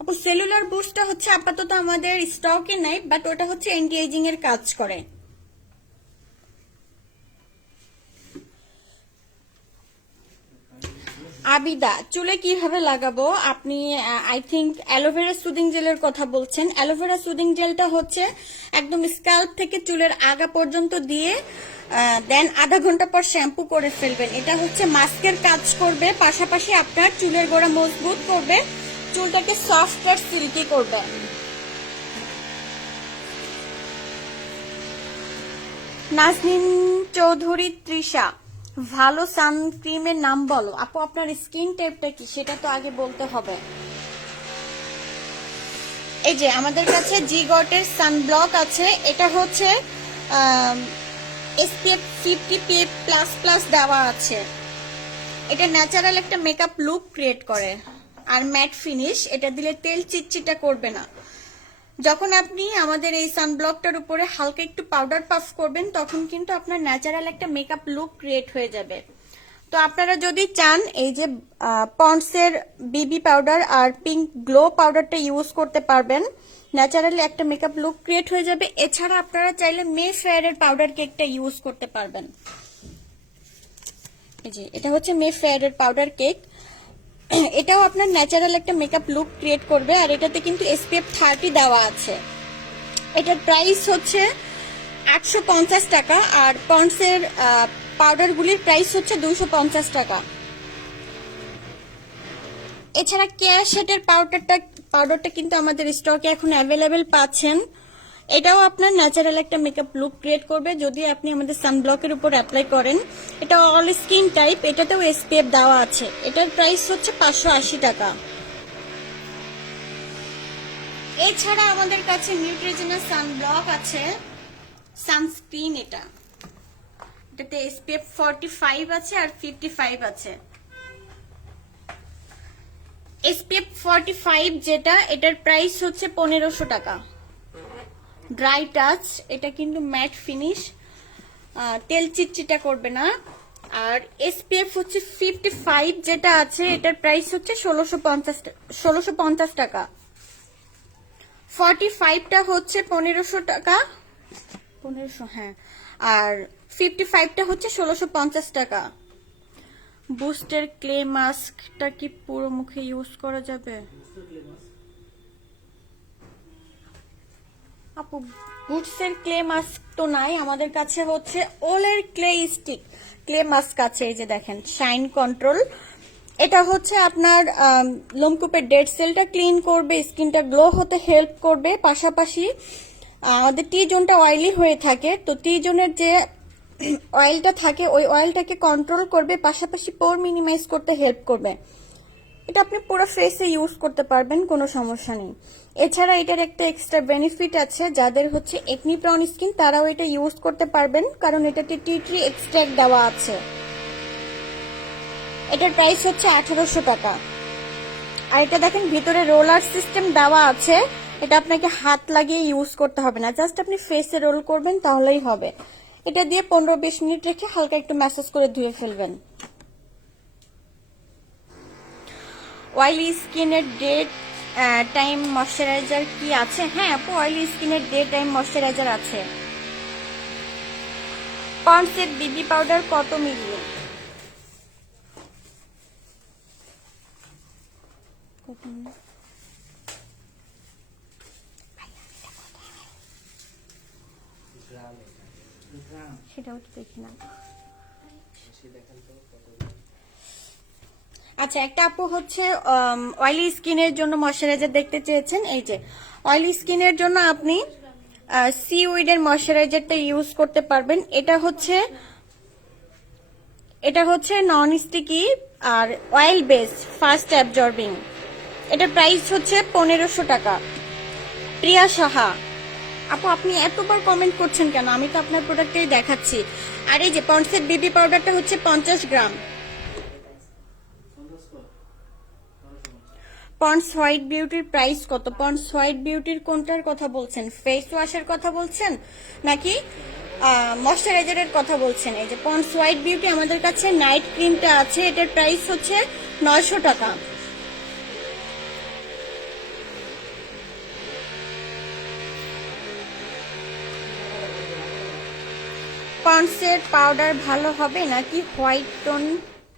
আপু সেলুলার বুস্টটা হচ্ছে আপাতত আমাদের স্টকে নাই, বাট ওটা হচ্ছে অ্যান্টি এজিং এর কাজ করে। আবিদা, চুলে কিভাবে লাগাবো? আপনি আই থিঙ্ক অ্যালোভেরা সুদিং জেলের কথা বলছেন। অ্যালোভেরা সুদিং জেলটা হচ্ছে একদম স্ক্যাল্প থেকে চুলের আগা পর্যন্ত দিয়ে দেন আধা ঘন্টা পর শ্যাম্পু করে ফেলবেন। এটা হচ্ছে মাস্কের কাজ করবে, পাশাপাশি আপনার চুলের গোড়া মজবুত করবে, চুলটাকে সফট আর সিল্কি করবে। নাজনীন চৌধুরী তৃষা, ভালো সানক্রিমের নাম বলো। আপু আপনার স্কিন টাইপটা কি সেটা তো আগে বলতে হবে। এই যে আমাদের কাছে জিগটের সানব্লক আছে, এটা হচ্ছে SPF 50 PA++ দেওয়া আছে। এটা ন্যাচারাল একটা মেকআপ লুক ক্রিয়েট করে আর ম্যাট ফিনিশ, এটা দিলে তেল চিটচিটা করবে না। যখন আপনি আমাদের এই সানব্লকটার উপরে হালকা একটু পাউডার পাফ করবেন তখন কিন্তু আপনার ন্যাচারাল একটা মেকআপ লুক ক্রিয়েট হয়ে যাবে। তো আপনারা যদি চান এই যে পন্ডসের বিবি পাউডার আর পিঙ্ক গ্লো পাউডারটা ইউজ করতে পারবেন, ন্যাচারালি একটা মেকআপ লুক ক্রিয়েট হয়ে যাবে। এছাড়া আপনারা চাইলে মে ফেয়ারের পাউডার কেকটা ইউজ করতে পারবেন। এই যে এটা হচ্ছে মে ফেয়ারের পাউডার কেক, এটাও আপনার ন্যাচারাল একটা মেকআপ লুক ক্রিয়েট করবে, আর এটাতে কিন্তু SPF 30 দেওয়া আছে। এটার প্রাইস হচ্ছে 850 টাকা, আর পন্ডসের পাউডারগুলির প্রাইস হচ্ছে 250 টাকা। এছাড়া কেয়ার শেডের পাউডারটা কিন্তু আমাদের স্টকে এখন অ্যাভেলেবেল পাচ্ছেন। এটাও আপনার ন্যাচারাল একটা মেকআপ লুক ক্রিয়েট করবে যদি আপনি আমাদের সানব্লকের উপর অ্যাপ্লাই করেন। এটা অল স্কিন টাইপ, এটাতেও SPF দেওয়া আছে। এটার প্রাইস হচ্ছে 580 টাকা। এছাড়া আমাদের কাছে নিউট্রিজেনা সানব্লক আছে, সানস্ক্রিন। এটাতে SPF 45 আছে আর 55 আছে। SPF 45 যেটা, এটার প্রাইস হচ্ছে 1500 টাকা। ড্রাই টাচ, এটা কিন্তু ম্যাট ফিনিশ, তেল চিটচিটা করবে না। আর SPF হচ্ছে 55 যেটা আছে, এটার প্রাইস হচ্ছে 1650 টাকা। 45টা হচ্ছে 1500 টাকা, 1500, হ্যাঁ। আর 55টা হচ্ছে 1650 টাকা। বুস্টের ক্লে মাস্কটা কি পুরো মুখে ইউজ করা যাবে আপু? বুস্টের ক্লে মাস্ক তো নাই আমাদের কাছে, হচ্ছে ওলের ক্লে মাস্ক আছে। এই যে দেখেন, শাইন কন্ট্রোল। এটা হচ্ছে আপনার লোমকূপের ডেড সেলটা ক্লিন করবে, স্কিনটা গ্লো হতে হেল্প করবে। পাশাপাশি আমাদের টি জোনটা অয়েলি হয়ে থাকে, তো টি জোনের যে অয়েলটা থাকে ওই অয়েলটাকে কন্ট্রোল করবে, পাশাপাশি পোর মিনিমাইজ করতে হেল্প করবে। এটা আপনি পুরো ফেসে ইউজ করতে পারবেন, কোনো সমস্যা নেই। এছাড়া এটার একটা এক্সট্রা বেনিফিট আছে, যাদের হচ্ছে একনি প্রন স্কিন তারাও এটা ইউজ করতে পারবেন, কারণ এটাতে টি ট্রি এক্সট্রাক্ট দেওয়া আছে। এটার প্রাইস হচ্ছে 1800 টাকা। আর এটা দেখেন ভিতরে রোলার সিস্টেম দেওয়া আছে, এটা আপনাকে হাত লাগিয়ে ইউজ করতে হবে না, জাস্ট আপনি ফেসে রোল করবেন তাহলেই হবে। এটা দিয়ে 15-20 মিনিট রেখে হালকা একটু ম্যাসাজ করে ধুয়ে ফেলবেন। অয়েলি স্কিনের ডে টাইম ময়শ্চারাইজার কি আছে? হ্যাঁ আপু, অয়েলি স্কিনের ডে টাইম ময়শ্চারাইজার আছে। পন্ডসের বিবি পাউডার কত মিলি? সেটাও তো দেখি না। আচ্ছা, একটা আপু হচ্ছে অয়েলি স্কিনের জন্য ময়শ্চারাইজার দেখতে চেয়েছেন। এই যে অয়েলি স্কিনের জন্য আপনি সিউইডের ময়শ্চারাইজারটা ইউজ করতে পারবেন। এটা হচ্ছে নন স্টিকি আর অয়েল বেস, ফাস্ট অ্যাবজর্বিং। এটার প্রাইস হচ্ছে 1500 টাকা। প্রিয়া সাহা আপু, আপনি এতবার কমেন্ট করছেন কেন? আমি তো আপনার প্রোডাক্টটাই দেখাচ্ছি। আর এই যে পন্ডসের বিবি পাউডারটা হচ্ছে 50 গ্রাম। পন্ডস হোয়াইট বিউটির প্রাইস কত? পন্ডস হোয়াইট বিউটির কোনটার কথা বলছেন? ফেস ওয়াশের কথা বলছেন নাকি ময়শ্চারাইজারের কথা বলছেন? এই যে পন্ডস হোয়াইট বিউটি আমাদের কাছে নাইট ক্রিমটা আছে, এটার প্রাইস হচ্ছে 900 টাকা। পন্ডসের পাউডার ভালো হবে নাকি হোয়াইট টোন?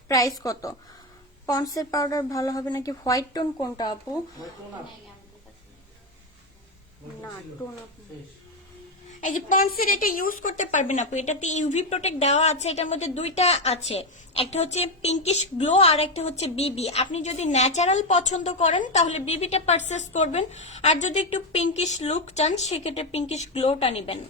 প্রাইস কত? পন্ডসের পাউডার ভালো হবে নাকি হোয়াইট টোন? কোনটা আপু? না, টোন আপু। এই যে পন্ডসের এটা ইউজ করতে পারবেন আপু, এটাতে ইউভি প্রোটেক্ট দেওয়া আছে। এটার মধ্যে দুইটা আছে, একটা হচ্ছে পিঙ্কিশ গ্লো আর একটা হচ্ছে বিবি। আপনি যদি ন্যাচারাল পছন্দ করেন তাহলে বিবিটা পারচেস করবেন, আর যদি একটু পিঙ্কিশ লুক চান সেক্ষেত্রে পিঙ্কিশ গ্লোটা নেবেন।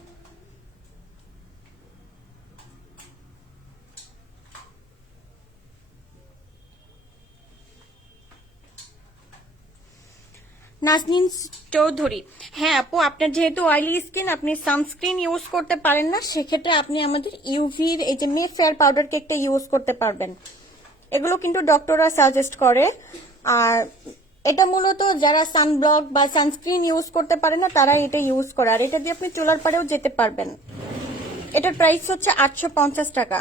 নাজনীন চৌধুরী, হ্যাঁ আপু, আপনার যেহেতু অয়েলি স্কিন আপনি সানস্ক্রিন ইউজ করতে পারেন না, সেক্ষেত্রে আপনি আমাদের ইউভির এই যে মে ফেয়ার পাউডার কেকটা ইউজ করতে পারবেন। এগুলো কিন্তু ডক্টররা সাজেস্ট করে। আর এটা মূলত যারা সানব্লক বা সানস্ক্রিন ইউজ করতে পারে না তারা এটা ইউজ করে, আর এটা দিয়ে আপনি চুলার পাড়েও যেতে পারবেন। এটার প্রাইস হচ্ছে 850 টাকা।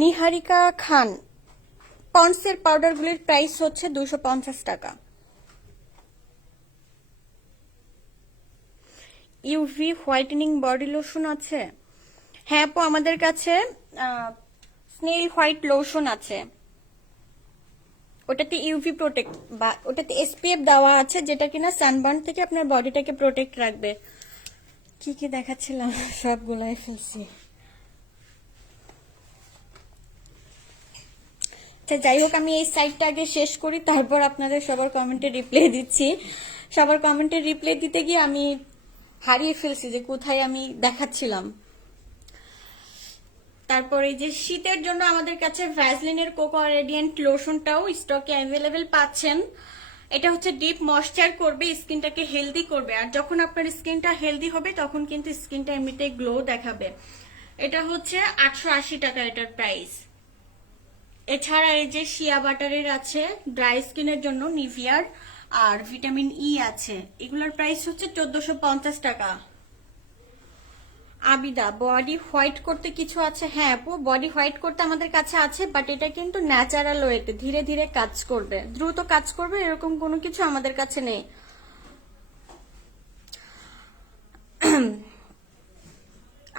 নিহারিকা খান, পন্ডসের পাউডারগুলির প্রাইস হচ্ছে 250 টাকা। ইউভি হোয়াইটেনিং বডি লোশন আছে? হ্যাঁ আপু, আমাদের কাছে স্নেল হোয়াইট লোশন আছে। ওটাতে ইউভি প্রোটেক্ট বা ওটাতে এসপিএফ দেওয়া আছে, যেটা কিনা সানবার্ন থেকে আপনার বডিটাকে প্রোটেক্ট রাখবে। কি কি দেখাচ্ছিলাম সবগুলাই ফেলছি। যাই হোক, আমি এই সাইটটা আগে শেষ করি, তারপর আপনাদের সবার কমেন্টে রিপ্লাই দিচ্ছি। সবার কমেন্টে রিপ্লাই দিতে গিয়ে আমি হারিয়ে ফেলছি যে কোথায় আমি দেখাচ্ছিলাম। তারপর এই যে শীতের জন্য আমাদের কাছে ভ্যাসলিনের কোকো রেডিয়েন্ট লোশনটাও স্টকে অ্যাভেলেবেল পাচ্ছেন। এটা হচ্ছে ডিপ ময়েশ্চার করবে, স্কিনটাকে হেলদি করবে। আর যখন আপনার স্কিনটা হেলদি হবে তখন কিন্তু স্কিনটা এমনিতেই গ্লো দেখাবে। এটা হচ্ছে 880 টাকা এটার প্রাইস। এছাড়া এই যে শিয়া বাটারের আছে ড্রাই স্কিনের জন্য নিভিয়ার, আর ভিটামিন ই আছে, এগুলোর প্রাইস হচ্ছে 1450 টাকা। আবিদা বডি হোয়াইট করতে কিছু আছে? হ্যাঁ আপু, বডি হোয়াইট করতে আমাদের কাছে আছে, বাট এটা কিন্তু ন্যাচারাল ওয়েতে ধীরে ধীরে কাজ করবে, দ্রুত কাজ করবে এরকম কোনো কিছু আমাদের কাছে নেই।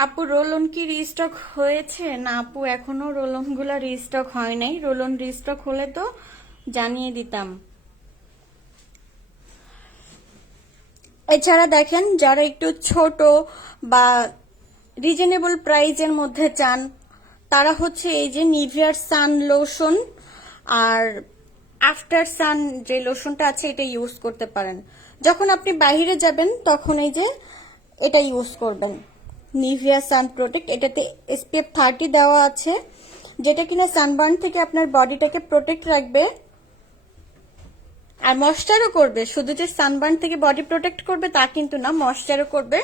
আপু রোলন কি রিস্টক হয়েছে? না আপু, এখনো রোলন গুলা রিস্টক হয় নাই। রোলন রিস্টক হলে তো জানিয়ে দিতাম। এছাড়া দেখেন, যারা একটু ছোট বা রিজনেবল প্রাইজের মধ্যে চান, তারা হচ্ছে এই যে নিভিয়ার সান লোশন আর আফটার সান যে লোশনটা আছে এটা ইউজ করতে পারেন। যখন আপনি বাইরে যাবেন তখন এই যে এটা ইউজ করবেন, নিভিয়া সান প্রোটেক্ট। এটাতে এসপিএফ 30 দেওয়া আছে, যেটা কিনা সানবার্ন থেকে আপনার বডিটাকে প্রোটেক্ট রাখবে আর ময়েশ্চারও করবে। শুধু যে সানবার্ন থেকে বডি প্রোটেক্ট করবে তা কিন্তু না, ময়েশ্চারও করবে।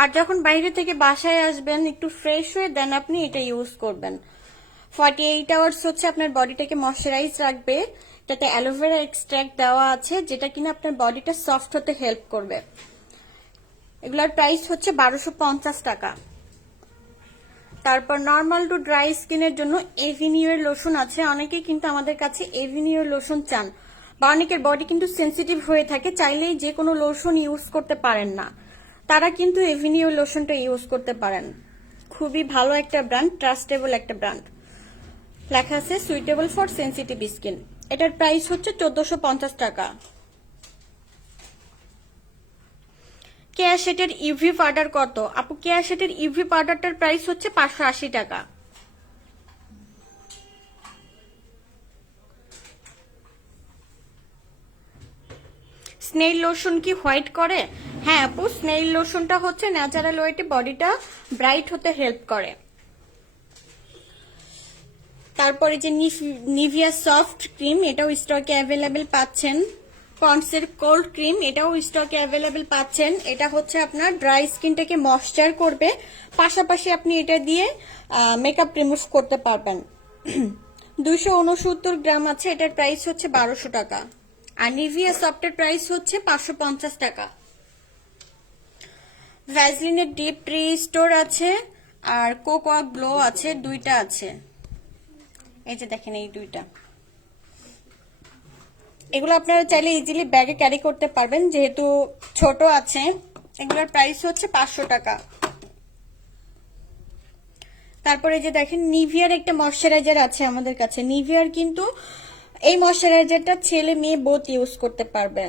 আর যখন বাইরে থেকে বাসায় আসবেন একটু ফ্রেশ হয়ে দেন আপনি এটা ইউজ করবেন। 48 আওয়ার্স হচ্ছে আপনার বডিটাকে ময়েশ্চারাইজ রাখবে। এটাতে অ্যালোভেরা এক্সট্রাক্ট দেওয়া আছে, যেটা কিনা আপনার বডিটা সফট হতে হেল্প করবে। এগুলোর প্রাইস হচ্ছে 1250 টাকা। তারপর নর্মাল টু ড্রাই স্কিনের জন্য এভিনিউর লোশন আছে। অনেকেই কিন্তু আমাদের কাছে এভিনিউর লোশন চান, বা অনেকের বডি কিন্তু সেন্সিটিভ হয়ে থাকে, চাইলেই যে কোনো লোশন ইউজ করতে পারেন না, তারা কিন্তু এভিনিউর লোশনটা ইউজ করতে পারেন। খুবই ভালো একটা ব্র্যান্ড, ট্রাস্টেবল একটা ব্র্যান্ড। লেখা আছে সুইটেবল ফর সেন্সিটিভ স্কিন। এটার প্রাইস হচ্ছে 1450 টাকা। কেয়া শেটের ইউভি পাউডার কত? আপু কেয়া শেটের ইউভি পাউডারটার প্রাইস হচ্ছে 580 টাকা। স্নেইল লোশন কি হোয়াইট করে? হ্যাঁ আপু, স্নেইল লোশনটা হচ্ছে ন্যাচারাল ওয়েতে বডিটা ব্রাইট হতে হেল্প করে। তারপরে যে নিভিয়া সফট ক্রিম, এটাও স্টকে অ্যাভেলেবেল পাচ্ছেন। পন্ডসের কোল্ড ক্রিম, এটাও স্টকে অ্যাভেলেবেল পাচ্ছেন। এটা হচ্ছে আপনার ড্রাই স্কিনটাকে ময়েশ্চার করবে, পাশাপাশি আপনি এটা দিয়ে মেকআপ রিমুভ করতে পারবেন। 269 গ্রাম আছে, এটার প্রাইস হচ্ছে 1200 টাকা। আর নিভিয়া সফটের প্রাইস হচ্ছে 550 টাকা। ভ্যাসলিনের ডিপ রিস্টোর আছে আর কোকোয়া গ্লো আছে, দুইটা আছে। এই যে দেখেন এই দুইটা, এগুলো আপনারা চাইলে ইজিলি ব্যাগে ক্যারি করতে পারবেন, যেহেতু ছোট আছে। এগুলোর প্রাইস হচ্ছে 500 টাকা। তারপরে যে দেখেন নিভিয়ার একটা ময়শ্চারাইজার আছে আমাদের কাছে। নিভিয়ার কিন্তু এই ময়শ্চারাইজারটা ছেলে মেয়ে বোথ ইউজ করতে পারবে।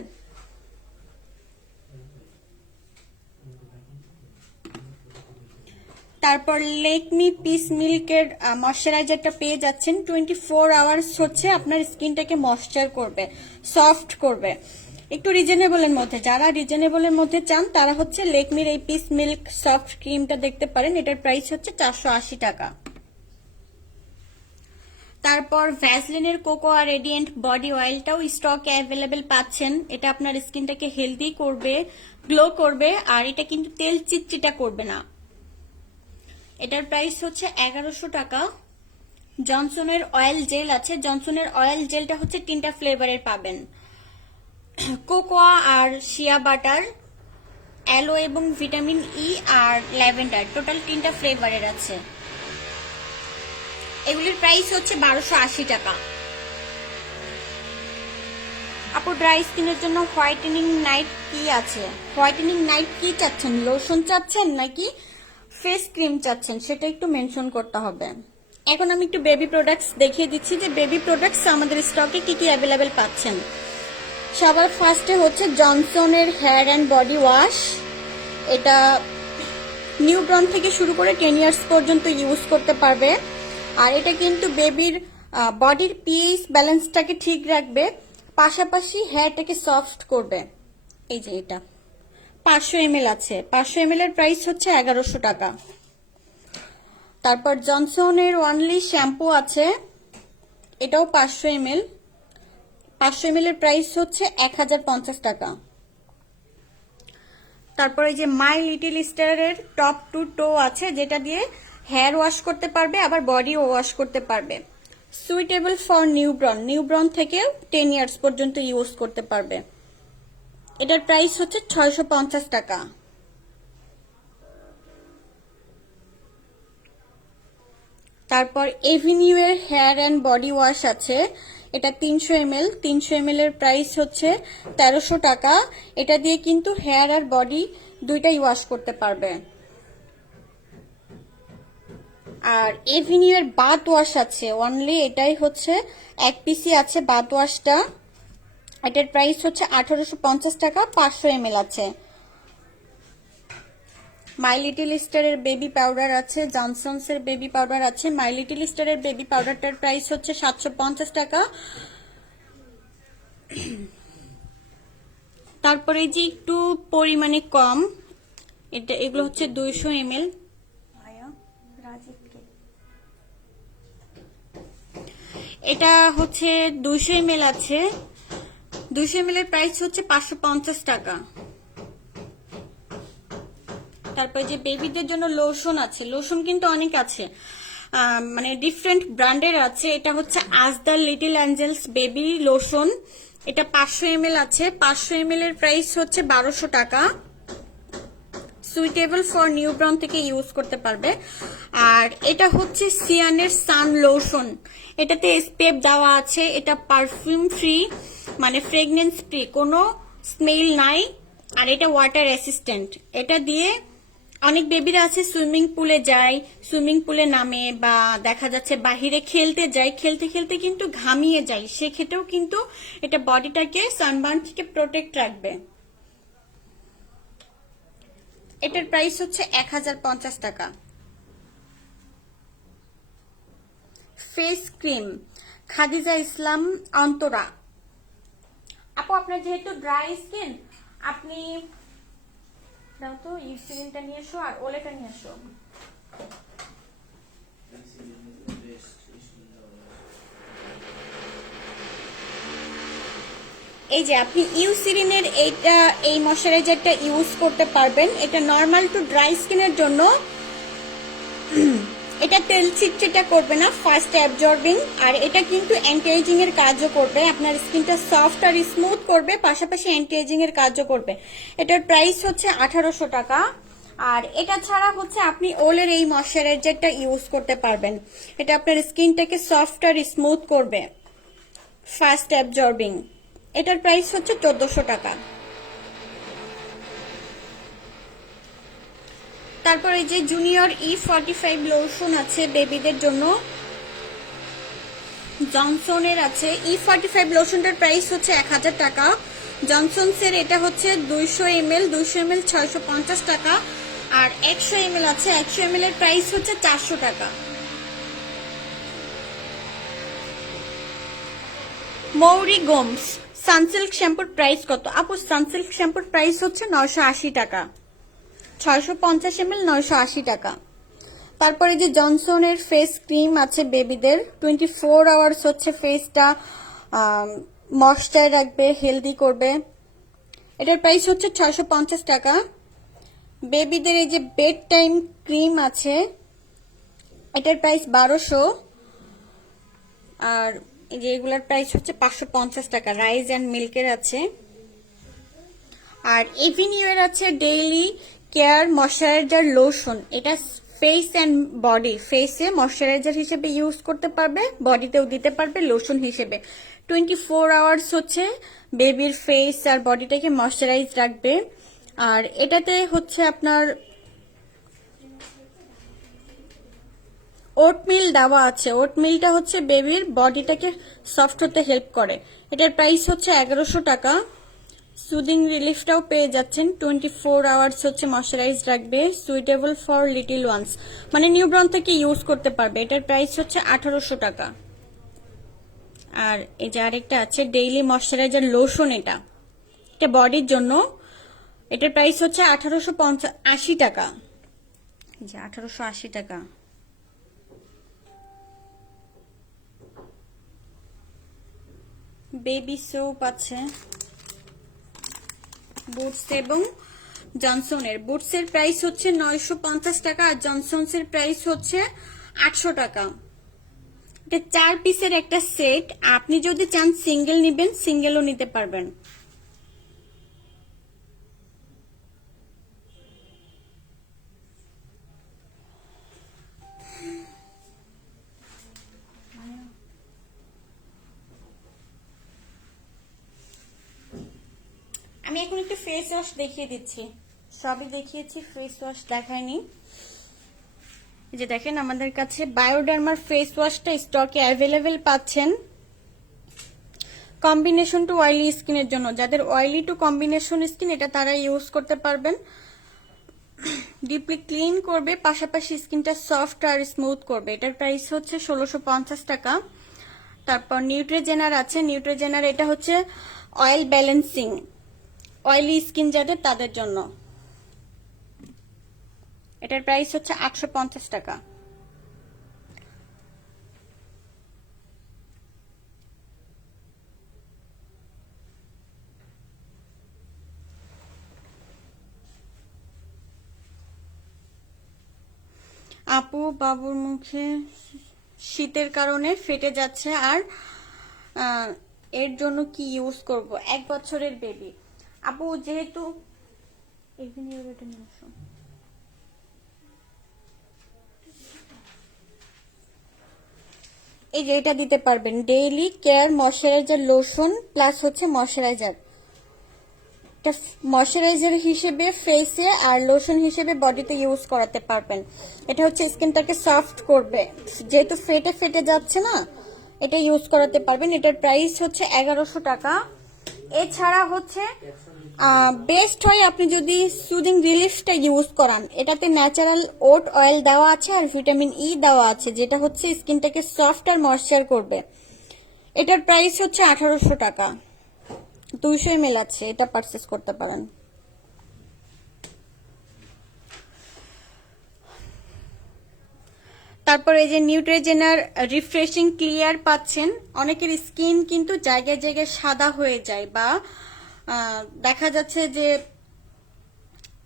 তারপর লেকমি পিস মিল্কের ময়শ্চারাইজারটা পেয়ে যাচ্ছেন। 24 আওয়ার্স হচ্ছে আপনার স্কিনটাকে ময়েশ্চার করবে, সফট করবে, একটু রিজনেবলের মধ্যে। যারা রিজনেবলের মধ্যে চান তারা হচ্ছে লেকমির এই পিস মিল্ক সফট ক্রিমটা দেখতে পারেন। এটার প্রাইস হচ্ছে 480 টাকা। তারপর ভ্যাসলিনের কোকোয়া রেডিয়েন্ট বডি অয়েলটাও স্টকে অ্যাভেলেবেল পাচ্ছেন। এটা আপনার স্কিনটাকে হেলদি করবে, গ্লো করবে, আর এটা কিন্তু তেল চিটচিটা করবে না। এটার প্রাইস হচ্ছে 1100 টাকা। জনসনের অয়েল জেল আছে। জনসনের অয়েল জেলটা হচ্ছে 3টা ফ্লেভারের পাবেন, কোকোয়া আর শিয়া বাটার, অ্যালো এবং ভিটামিন ই আর ল্যাভেন্ডার, টোটাল 3টা ফ্লেভারের আছে। এগুলির প্রাইস হচ্ছে 1280 টাকা। আপু ড্রাই স্কিনের জন্য হোয়াইটেনিং নাইট কি আছে? হোয়াইটেনিং নাইট কি চাচ্ছেন, লোশন চাচ্ছেন নাকি ফেস ক্রিম চাচ্ছেন, সেটা একটু মেনশন করতে হবে। এখন আমি একটু বেবি প্রোডাক্টস দেখিয়ে দিচ্ছি যে বেবি প্রোডাক্টস আমাদের স্টকে কি কি অ্যাভেলেবেল পাচ্ছেন। সবার ফার্স্টে হচ্ছে জনসনের হেয়ার অ্যান্ড বডি ওয়াশ। এটা নিউব্রন থেকে শুরু করে 10 ইয়ার্স পর্যন্ত ইউজ করতে পারবে। আর এটা কিন্তু বেবির বডির পিএইচ ব্যালেন্সটাকে ঠিক রাখবে, পাশাপাশি হেয়ারটাকে সফট করবে। এই যে এটা 500 ml আছে, 500 ml এর প্রাইস হচ্ছে 1100 টাকা। তারপর জনসনের ওয়ানলি শ্যাম্পু আছে, এটাও 500 ml, 500 ml এর প্রাইস হচ্ছে 1050 টাকা। তারপর এই যে মাই লিটল স্টারের টপ টু টো আছে, যেটা দিয়ে হেয়ার ওয়াশ করতে পারবে আবার বডি ওয়াশ করতে পারবে। সুইটেবল ফর নিউব্রন, নিউব্রন থেকে 10 ইয়ার্স পর্যন্ত ইউজ করতে পারবে। এটার প্রাইস হচ্ছে 650 টাকা। তারপর এভিনিউ এর হেয়ার অ্যান্ড বডি ওয়াশ আছে, এটা 300 ml, 300 ml এর প্রাইস হচ্ছে 1300 টাকা। এটা দিয়ে কিন্তু হেয়ার আর বডি দুইটাই ওয়াশ করতে পারবে। আর এভিনিউ এর বাথ ওয়াশ আছে অনলি, এটাই হচ্ছে 1 পিসি আছে বাথ ওয়াশটা, এটার প্রাইস হচ্ছে 1850 টাকা, 500 ml আছে। মাই লিটল স্টারের বেবি পাউডার আছে, জনসনস এর বেবি পাউডার আছে। মাই লিটল স্টারের বেবি পাউডারটার প্রাইস হচ্ছে 750 টাকা। তারপরে যে একটু পরিমাণে কম, এগুলো হচ্ছে 200 ml, এটা হচ্ছে 200 ml আছে, 200 ml এর প্রাইস হচ্ছে 550 টাকা। তারপর যে বেবিদের জন্য লোশন আছে, লোশন কিন্তু অনেক আছে, মানে ডিফারেন্ট ব্র্যান্ডের আছে। এটা হচ্ছে আজদার লিটল অ্যাঞ্জেলস বেবি লোশন, এটা 500 ml আছে, 500 ml এর প্রাইস হচ্ছে 1200 টাকা। সুইটেবল ফর নিউব্রন থেকে ইউজ করতে পারবে। আর এটা হচ্ছে সিয়ানের সান লোশন, এটাতে এসপিএফ দেওয়া আছে, এটা পারফিউম ফ্রি, মানে ফ্রেগনেন্স ফ্রি, কোনো স্মেল নাই। আর এটা ওয়াটার অ্যাসিস্ট্যান্ট, এটা দিয়ে অনেক বেবিরা আছে সুইমিং পুলে যায়, সুইমিং পুলে নামে, বা দেখা যাচ্ছে বাহিরে খেলতে যায়, খেলতে খেলতে কিন্তু ঘামিয়ে যায়, সেক্ষেত্রেও কিন্তু এটা বডিটাকে সানবার্ন থেকে প্রোটেক্ট রাখবে। এটার প্রাইস হচ্ছে 1050 টাকা। Face cream Khadija Islam Antara. আপু আপনার যেহেতু ড্রাই স্কিন, আপনি দাও তো ইউসিরিনটা নিয়ে এসো আর ওলেটা নিয়ে এসো। এই যে আপনি ইউসিরিনের এই ময়শ্চারাইজারটা ইউজ করতে পারবেন। এটা নরমাল টু ড্রাই স্কিনের জন্য, এটা তেল চিটচিটা করবে না, ফাস্ট অ্যাবজর্বিং। আর এটা কিন্তু অ্যান্টি এজিং এর কাজও করবে, আপনার স্কিনটা সফট আর স্মুথ করবে, পাশাপাশি অ্যান্টি এজিং এর কাজও করবে। এটার প্রাইস হচ্ছে 1800 টাকা। আর এটা ছাড়া হচ্ছে আপনি ওলের এই ময়শ্চারাইজারটা ইউজ করতে পারবেন, এটা আপনার স্কিনটাকে সফট আর স্মুথ করবে, ফাস্ট অ্যাবজর্বিং। এটার প্রাইস হচ্ছে 1400 টাকা। তারপর এই যে জুনিয়র E45 লোশন আছে বেবিদের জন্য, জনসনের আছে। E45 লোশনটার প্রাইস হচ্ছে 1000 টাকা। জনসনসের এটা হচ্ছে 200 ml, 200 ml 650 টাকা। আর 100 ml আছে, 100 ml এর প্রাইস হচ্ছে 400 টাকা। মৌরি গোমস সানসিল্ক শ্যাম্পুর প্রাইস কত আপু? সানসিল্ক শ্যাম্পুর প্রাইস হচ্ছে 980 টাকা, 650 ml 980 টাকা। তারপরে যে জনসনের ফেস ক্রিম আছে বেবিদের, 24 আওয়ার্স হচ্ছে ফেসটা ময়েশ্চার রাখবে, হেলদি করবে। এটার প্রাইস হচ্ছে 650 টাকা। বেবিদের এই যে বেড টাইম ক্রিম আছে, এটার প্রাইস 1200। আর এই যে এগুলার প্রাইস হচ্ছে 550 টাকা। রাইস অ্যান্ড মিল্কের আছে। আর এভিনিউ এর আছে ডেইলি কেয়ার ময়শ্চারাইজার লোশন, এটা ফেস অ্যান্ড বডি, ফেসে ময়শ্চারাইজার হিসেবে ইউজ করতে পারবে, বডিতেও দিতে পারবে লোশন হিসেবে। 24 আওয়ার্স হচ্ছে বেবির ফেস আর বডিটাকে ময়শ্চারাইজ রাখবে। আর এটাতে হচ্ছে আপনার ওটমিল দেওয়া আছে। ওটমিলটা হচ্ছে বেবির বডিটাকে সফট হতে হেল্প করে। এটার প্রাইস হচ্ছে 1100 টাকা। সুদিং রিলিফটাও পেয়ে যাচ্ছেন। 24 আওয়ার্স হচ্ছে ময়শ্চারাইজ রাখবে, সুইটেবল ফর লিটল ওয়ান্স, মানে নিউবর্ন থেকে ইউজ করতে পারবে। এটার প্রাইস হচ্ছে 1800 টাকা। আর এই যে আরেকটা আছে ডেইলি ময়শ্চারাইজার লোশন, এটা বডির জন্য। এটার প্রাইস হচ্ছে 1880 টাকা। এই যে 1880 টাকা। বেবি সোপ আছে বুটস এবং জনসনের। বুটসের প্রাইস হচ্ছে 950 টাকা আর জনসনসের প্রাইস হচ্ছে 800 টাকা। এটা 4 পিসের একটা সেট। আপনি যদি চান সিঙ্গেল নেবেন, সিঙ্গেলও নিতে পারবেন। আমি এখন একটু ফেস ওয়াশ দেখিয়ে দিচ্ছি। সবই দেখিয়েছি, ফেস ওয়াশ দেখাইনি। এই যে দেখেন আমাদের কাছে বায়োডার্মার ফেস ওয়াশটা স্টকে অ্যাভেলেবেল পাচ্ছেন। কম্বিনেশন টু অয়েলি স্কিনের জন্য, যাদের অয়েলি টু কম্বিনেশন স্কিন, এটা তারা ইউজ করতে পারবেন। ডিপলি ক্লিন করবে, পাশাপাশি স্কিনটা সফট আর স্মুথ করবে। এটার প্রাইস হচ্ছে 1650 টাকা। তারপর নিউট্রিজেনার আছে। নিউট্রিজেনার এটা হচ্ছে অয়েল ব্যালেন্সিং, অয়েলি স্কিন যাদের, তাদের জন্য। এটার প্রাইস হচ্ছে 850 টাকা। আপু বাবুর মুখে শীতের কারণে ফেটে যাচ্ছে, আর এর জন্য কি ইউজ করব? 1 বছরের বেবি। আপু যেহেতু এই যে এটা দিতে পারবেন, daily care moisturiser lotion plus হচ্ছে ময়শ্চারাইজার। এটা ময়শ্চারাইজার হিসেবে ফেসে আর লোশন হিসেবে বডিতে ইউজ করাতে পারবেন। এটা হচ্ছে স্কিনটাকে সফট করবে, যেহেতু ফেটে ফেটে যাচ্ছে না, এটা ইউজ করাতে পারবেন। এটার প্রাইস হচ্ছে 1100 টাকা। এছাড়া হচ্ছে বেস্ট হয় আপনি যদি সুদিং রিলিফটা ইউজ করান। এটাতে ন্যাচারাল ওট অয়েল দেওয়া আছে আর ভিটামিন ই দেওয়া আছে, যেটা হচ্ছে স্কিনটাকে সফট আর ময়শ্চার করবে। এটার প্রাইস হচ্ছে 1800 টাকা। 200 ml আছে, এটা পারচেস করতে পারেন। তারপর এই যে নিউট্রিজেনার রিফ্রেশিং ক্লিয়ার পাচ্ছেন। অনেকের স্কিন কিন্তু জায়গায় জায়গায় সাদা হয়ে যায়, বা দেখা যাচ্ছে যে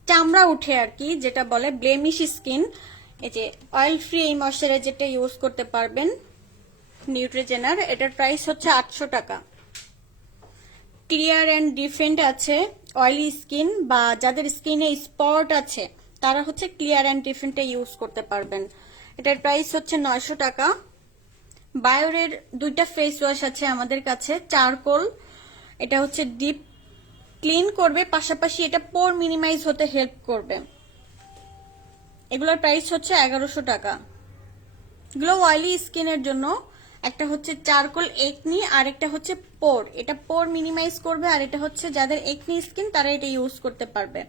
চামড়া উঠে আর কি, যেটা বলে ব্লেমিশ স্কিন। এই যে অয়েল ফ্রি এই ময়শ্চারাইজারটা ইউজ করতে পারবেন নিউট্রিজেনার। এটার প্রাইস হচ্ছে 800 টাকা। ক্লিয়ার অ্যান্ড ডিফেন্ট আছে। অয়েলি স্কিন বা যাদের স্কিনে স্পট আছে, তারা হচ্ছে ক্লিয়ার অ্যান্ড ডিফেন্টটা ইউজ করতে পারবেন। এটার প্রাইস হচ্ছে 900 টাকা। বায়োরের 2টা ফেস ওয়াশ আছে আমাদের কাছে। চারকোল, এটা হচ্ছে ডিপ ক্লিন করবে, পাশাপাশি এটা পোর মিনিমাইজ হতে হেল্প করবে। এগুলোর প্রাইস হচ্ছে 1100 টাকা। এগুলো অয়েলি স্কিনের জন্য। একটা হচ্ছে চারকোল একনি, আর একটা হচ্ছে পোর। এটা পোর মিনিমাইজ করবে, আর এটা হচ্ছে যাদের একনি স্কিন তারা এটা ইউজ করতে পারবে।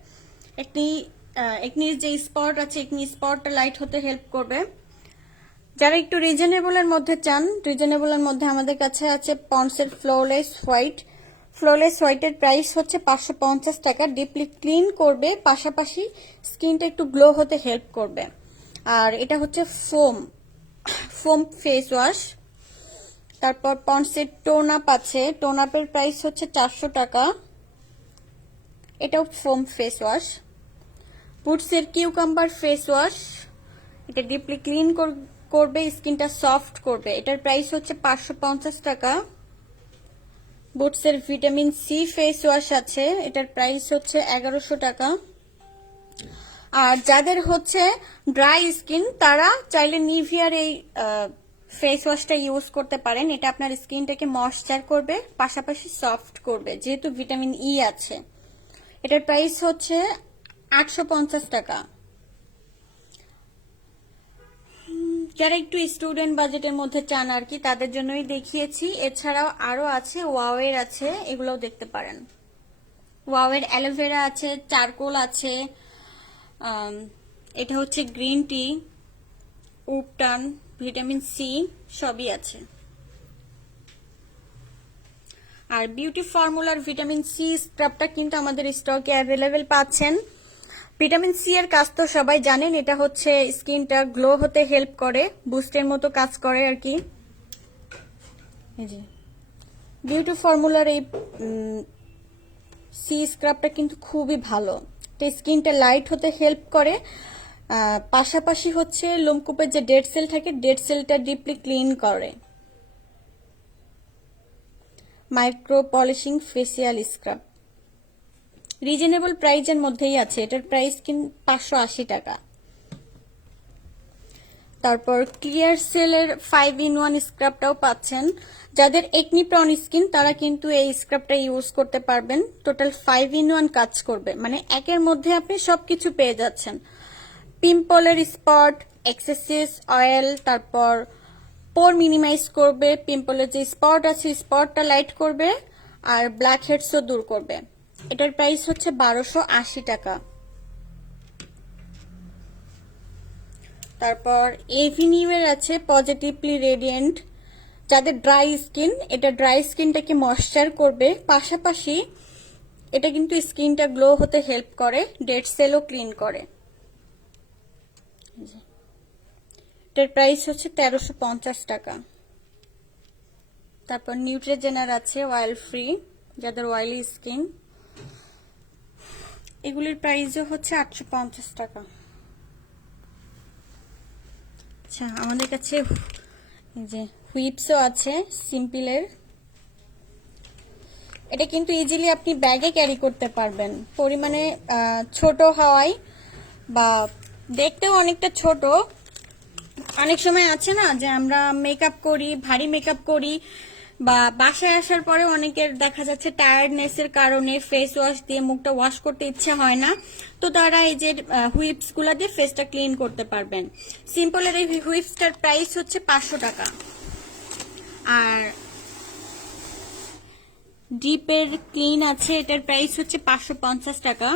একনির যে স্পট আছে, একনি স্পটটা লাইট হতে হেল্প করবে। যারা একটু রিজনেবলের মধ্যে চান, রিজনেবলের মধ্যে আমাদের কাছে আছে পন্ডসের ফ্লোলেস হোয়াইট। ফ্লোলেস হোয়াইটের প্রাইস হচ্ছে 550 টাকা। ডিপলি ক্লিন করবে, পাশাপাশি স্কিনটা একটু গ্লো হতে হেল্প করবে। আর এটা হচ্ছে ফোম ফেস ওয়াশ। তারপর পন্ডসের টোন আপ আছে। টোন আপের প্রাইস হচ্ছে 400 টাকা। এটাও ফোম ফেস ওয়াশ। বুটসের কিউকাম্বার ফেস ওয়াশ, এটা ডিপলি ক্লিন করবে, স্কিনটা সফট করবে। এটার প্রাইস হচ্ছে 550 টাকা। বুটসের ভিটামিন সি ফেস ওয়াশ আছে, এটার প্রাইস হচ্ছে 1100 টাকা। আর যাদের হচ্ছে ড্রাই স্কিন, তারা চাইলে নিভিয়ার এই ফেস ওয়াশটা ইউজ করতে পারেন। এটা আপনার স্কিনটাকে ময়শ্চার করবে, পাশাপাশি সফট করবে, যেহেতু ভিটামিন ই আছে। এটার প্রাইস হচ্ছে 850 টাকা। যারা একটু স্টুডেন্ট বাজেটের মধ্যে চান আর কি, তাদের জন্যই দেখিয়েছি। এছাড়াও আরো আছে, ওয়াওয়ের আছে, এগুলোও দেখতে পারেন। ওয়াওয়ের অ্যালোভেরা আছে, চারকোল আছে, এটা হচ্ছে গ্রিন টি, উপটান, ভিটামিন সি সবই আছে। আর বিউটি ফর্মুলার ভিটামিন সি স্ক্রাবটা কিন্তু আমাদের স্টকে অ্যাভেলেবেল পাচ্ছেন। ভিটামিন সি এর কাজ তো সবাই জানেন, এটা হচ্ছে স্কিনটা গ্লো হতে হেল্প করে, বুস্টের মতো কাজ করে আর কি। এই যে বিউটি ফর্মুলার এই সি স্ক্রাবটা কিন্তু খুবই ভালো, তো স্কিনটা লাইট হতে হেল্প করে। পাশাপাশি হচ্ছে লোমকূপের যে ডেড সেল থাকে, ডেড সেলটা ডিপলি ক্লিন করে। Micro polishing facial scrub reasonable প্রাইজের মধ্যেই আছে, এটার প্রাইস কিন্তু 580 টাকা। তারপর ক্লিয়ার সেলের 5-in-1 স্ক্রাবটাও পাচ্ছেন। যাদের একনি প্রন স্কিন তারা কিন্তু এই স্ক্রাবটা ইউজ করতে পারবেন। টোটাল 5-in-1 কাজ করবে, মানে একের মধ্যে আপনি সবকিছু পেয়ে যাচ্ছেন। পিম্পলের স্পট, এক্সেসিস অয়েল, তারপর পোর মিনিমাইজ করবে, পিম্পলের যে স্পট আছে স্পটটা লাইট করবে, আর ব্ল্যাক হেডসও দূর করবে। এটার প্রাইস হচ্ছে 1280 টাকা। তারপর এভিনিউয়ের আছে পজিটিভলি রেডিয়েন্ট, যাদের ড্রাই স্কিন, এটা ড্রাই স্কিনটাকে ময়শ্চার করবে, পাশাপাশি এটা কিন্তু স্কিনটা গ্লো হতে হেল্প করে, ডেড সেলও ক্লিন করে। এটার প্রাইস হচ্ছে 1350 টাকা। তারপর নিউট্রিজেনার আছে অয়েল ফ্রি, যাদের অয়েলি স্কিন, এগুলির প্রাইসও হচ্ছে 850 টাকা। আচ্ছা, আমাদের কাছে এই যে হুইপসও আছে সিম্পলের, এটা কিন্তু ইজিলি আপনি ব্যাগে ক্যারি করতে পারবেন, পরিমাণে ছোট হওয়ায় বা দেখতেও অনেকটা ছোট। অনেক সময় আছে না যে আমরা মেকআপ করি, ভারী মেকআপ করি, বা বাসায় আসার পরে অনেকের দেখা যাচ্ছে টায়ার্ডনেসের কারণে ফেস ওয়াশ দিয়ে মুখটা ওয়াশ করতে ইচ্ছে হয় না, তো তারা এই যে হুইপস গুলা দিয়ে ফেসটা ক্লিন করতে পারবেন। সিম্পলের এই হুইপসটার প্রাইস হচ্ছে 500 টাকা। আর ডিপের ক্লিন আছে, এটার প্রাইস হচ্ছে 550 টাকা।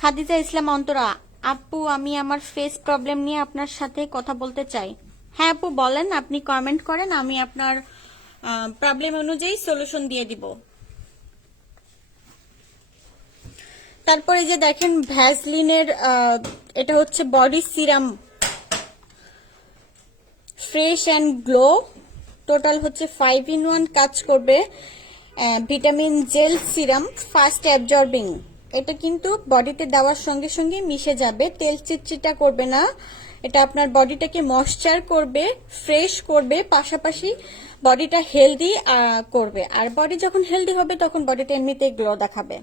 খাদিজা ইসলাম অন্তরা, আপু আমি আমার ফেস প্রবলেম নিয়ে আপনার সাথে কথা বলতে চাই। হ্যাঁ আপু বলেন, আপনি কমেন্ট করেন, আমি আপনার প্রবলেম অনুযায়ী সলিউশন দিয়ে দিব। তারপরে যে দেখেন ভ্যাসলিনের এটা হচ্ছে body serum, fresh and glow, total হচ্ছে 5-in-1 কাজ করবে। Vitamin gel serum, fast absorbing, এটা কিন্তু বডিতে দেওয়ার সঙ্গে সঙ্গে মিশে যাবে, তেল চিটচিটা করবে না। এটা আপনার বডিটাকে ময়শ্চার করবে, ফ্রেশ করবে, পাশাপাশি বডিটা হেলদি করবে। আর বডি যখন হেলদি হবে তখন বডিটা এমনিতেই গ্লো দেখাবে।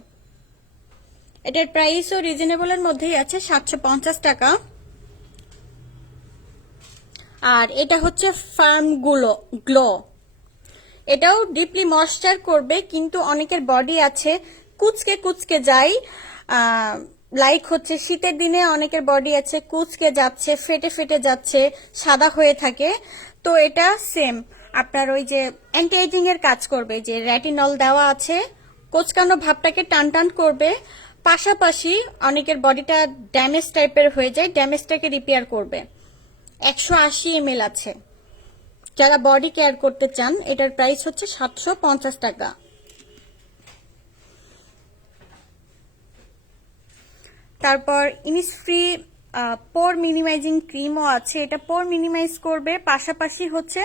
এটার প্রাইসও রিজনেবলের মধ্যেই আছে, 750 টাকা। আর এটা হচ্ছে ফার্ম গ্লো, এটাও ডিপলি ময়শ্চার করবে, কিন্তু অনেকের বডি আছে কুচকে কুচকে যায়, লাইক হচ্ছে শীতের দিনে অনেকের বডি আছে কুচকে যাচ্ছে, ফেটে ফেটে যাচ্ছে, সাদা হয়ে থাকে, তো এটা সেম আপনার ওই যে অ্যান্টি এজিং এর কাজ করবে, যে রেটিনল দেওয়া আছে, কোচকানো ভাবটাকে টান টান করবে, পাশাপাশি অনেকের বডিটা ড্যামেজ টাইপের হয়ে যায়, ড্যামেজটাকে রিপেয়ার করবে। 180 ml আছে, যারা বডি কেয়ার করতে চান এটার প্রাইস হচ্ছে 750 টাকা। তারপর ইনিসফ্রি পোর মিনিমাইজিং ক্রিমও আছে, এটা পোর মিনিমাইজ করবে, পাশাপাশি হচ্ছে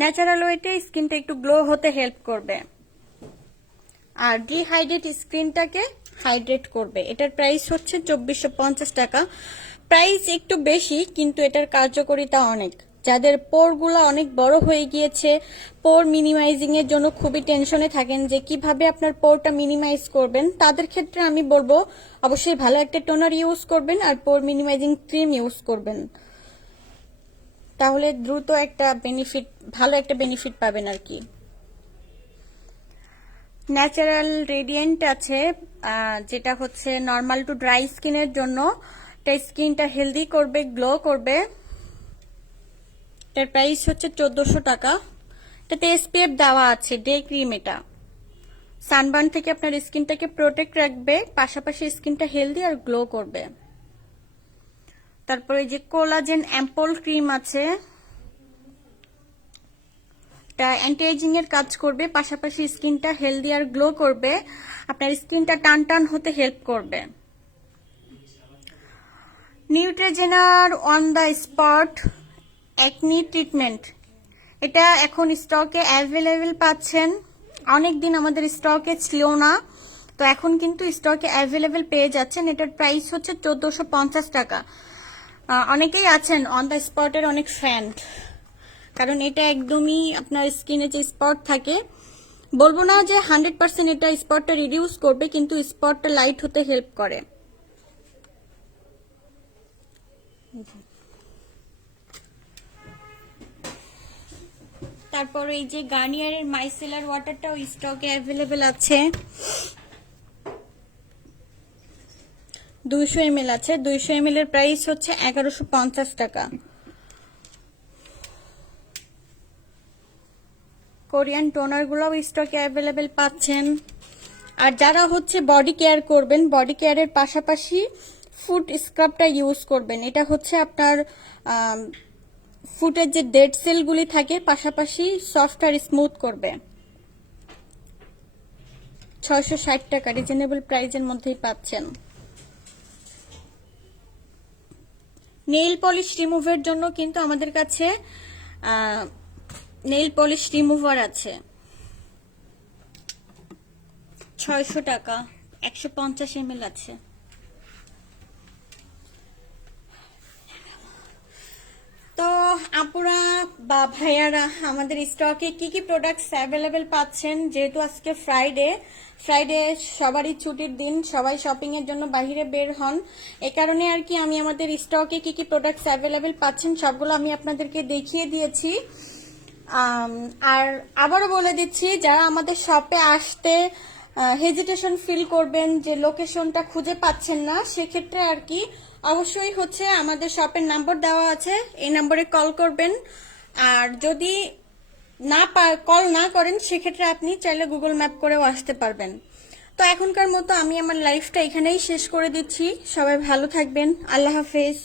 ন্যাচারাল ওয়েতে স্কিনটা একটু গ্লো হতে হেল্প করবে, আর ডিহাইড্রেট স্কিনটাকে হাইড্রেট করবে। এটার প্রাইস হচ্ছে 2450 টাকা। প্রাইস একটু বেশি, কিন্তু এটার কার্যকারিতা অনেক। যাদের পোরগুলো অনেক বড় হয়ে গিয়েছে, পোর মিনিমাইজিং এর জন্য খুবই টেনশনে থাকেন যে কিভাবে আপনার পোরটা মিনিমাইজ করবেন, তাদের ক্ষেত্রে আমি বলবো অবশ্যই ভালো একটা টোনার ইউজ করবেন আর পোর মিনিমাইজিং ক্রিম ইউজ করবেন, তাহলে দ্রুত একটা বেনিফিট, ভালো একটা বেনিফিট পাবেন আর কি। ন্যাচারাল রেডিয়েন্ট আছে, যেটা হচ্ছে নর্মাল টু ড্রাই স্কিনের জন্য। এটা স্কিনটা হেলদি করবে, গ্লো করবে। এটার প্রাইস হচ্ছে 1400 টাকা। এটাতে এসপিএফ দেওয়া আছে, ডে ক্রিম। এটা সানবার্ন থেকে আপনার স্কিনটাকে প্রোটেক্ট রাখবে, পাশাপাশি স্কিনটা হেলদি আর গ্লো করবে। তারপরে যে কোলাজেন অ্যাম্পল ক্রিম আছে, এটা অ্যান্টি এজিং এর কাজ করবে, পাশাপাশি স্কিনটা হেলদি আর গ্লো করবে, আপনার স্কিনটা টান টান হতে হেল্প করবে। নিউট্রিজেনার on the spot acne treatment, এটা এখন স্টকে অ্যাভেলেবেল পাচ্ছেন। অনেকদিন আমাদের স্টকে ছিল না, তো এখন কিন্তু স্টকে অ্যাভেলেবেল পেয়ে যাচ্ছেন। এটার প্রাইস হচ্ছে 1450 টাকা। অনেকেই আছেন অন দ্য স্পটের অনেক ফ্যান, কারণ এটা একদমই আপনার স্কিনে যে স্পট থাকে, বলবো না যে 100% এটা স্পটটা রিডিউস করবে, কিন্তু স্পটটা লাইট হতে হেল্প করে। তারপর এই যে গার্নিয়ারের মাইসেলার ওয়াটারটাও স্টকে অ্যাভেলেবেল আছে, 200 ml আছে। 200 ml এর প্রাইস হচ্ছে 1150 টাকা। কোরিয়ান টোনার গুলোও স্টকে অ্যাভেলেবেল পাচ্ছেন। আর যারা হচ্ছে বডি কেয়ার করবেন, বডি কেয়ারের পাশাপাশি ফুট স্ক্রাবটা ইউজ করবেন। এটা হচ্ছে আপনার ফুটের যে ডেড সেলগুলি থাকে, পাশাপাশি সফট আর স্মুথ করবে। 660 টাকা, রিজনেবল প্রাইসের মধ্যেই পাচ্ছেন। নেইল পলিশ রিমুভের জন্য কিন্তু আমাদের কাছে নেইল পলিশ রিমুভার আছে, 600 টাকা, 150 ml আছে। তো আপুরা বা ভাইয়ারা, আমাদের স্টকে কি কি প্রোডাক্টস অ্যাভেলেবেল পাচ্ছেন, যেহেতু আজকে ফ্রাইডে সবারই ছুটির দিন, সবাই শপিং এর জন্য বাইরে বের হন, এই কারণে আর কি আমি আমাদের স্টকে কি কি প্রোডাক্টস অ্যাভেলেবেল পাচ্ছেন সবগুলো আমি আপনাদেরকে দেখিয়ে দিয়েছি। আর আবারও বলে দিচ্ছি, যারা আমাদের শপে আসতে হেজিটেশন ফিল করবেন যে লোকেশনটা খুঁজে পাচ্ছেন না, সেক্ষেত্রে আর কি অবশ্যই হচ্ছে আমাদের শপের নাম্বার দেওয়া আছে, এই নম্বরে কল করবেন। আর যদি কল না করেন, সেক্ষেত্রে আপনি চাইলে গুগল ম্যাপ করেও আসতে পারবেন। তো এখনকার মতো আমি আমার লাইফটা এখানেই শেষ করে দিচ্ছি। সবাই ভালো থাকবেন, আল্লাহ হাফেজ।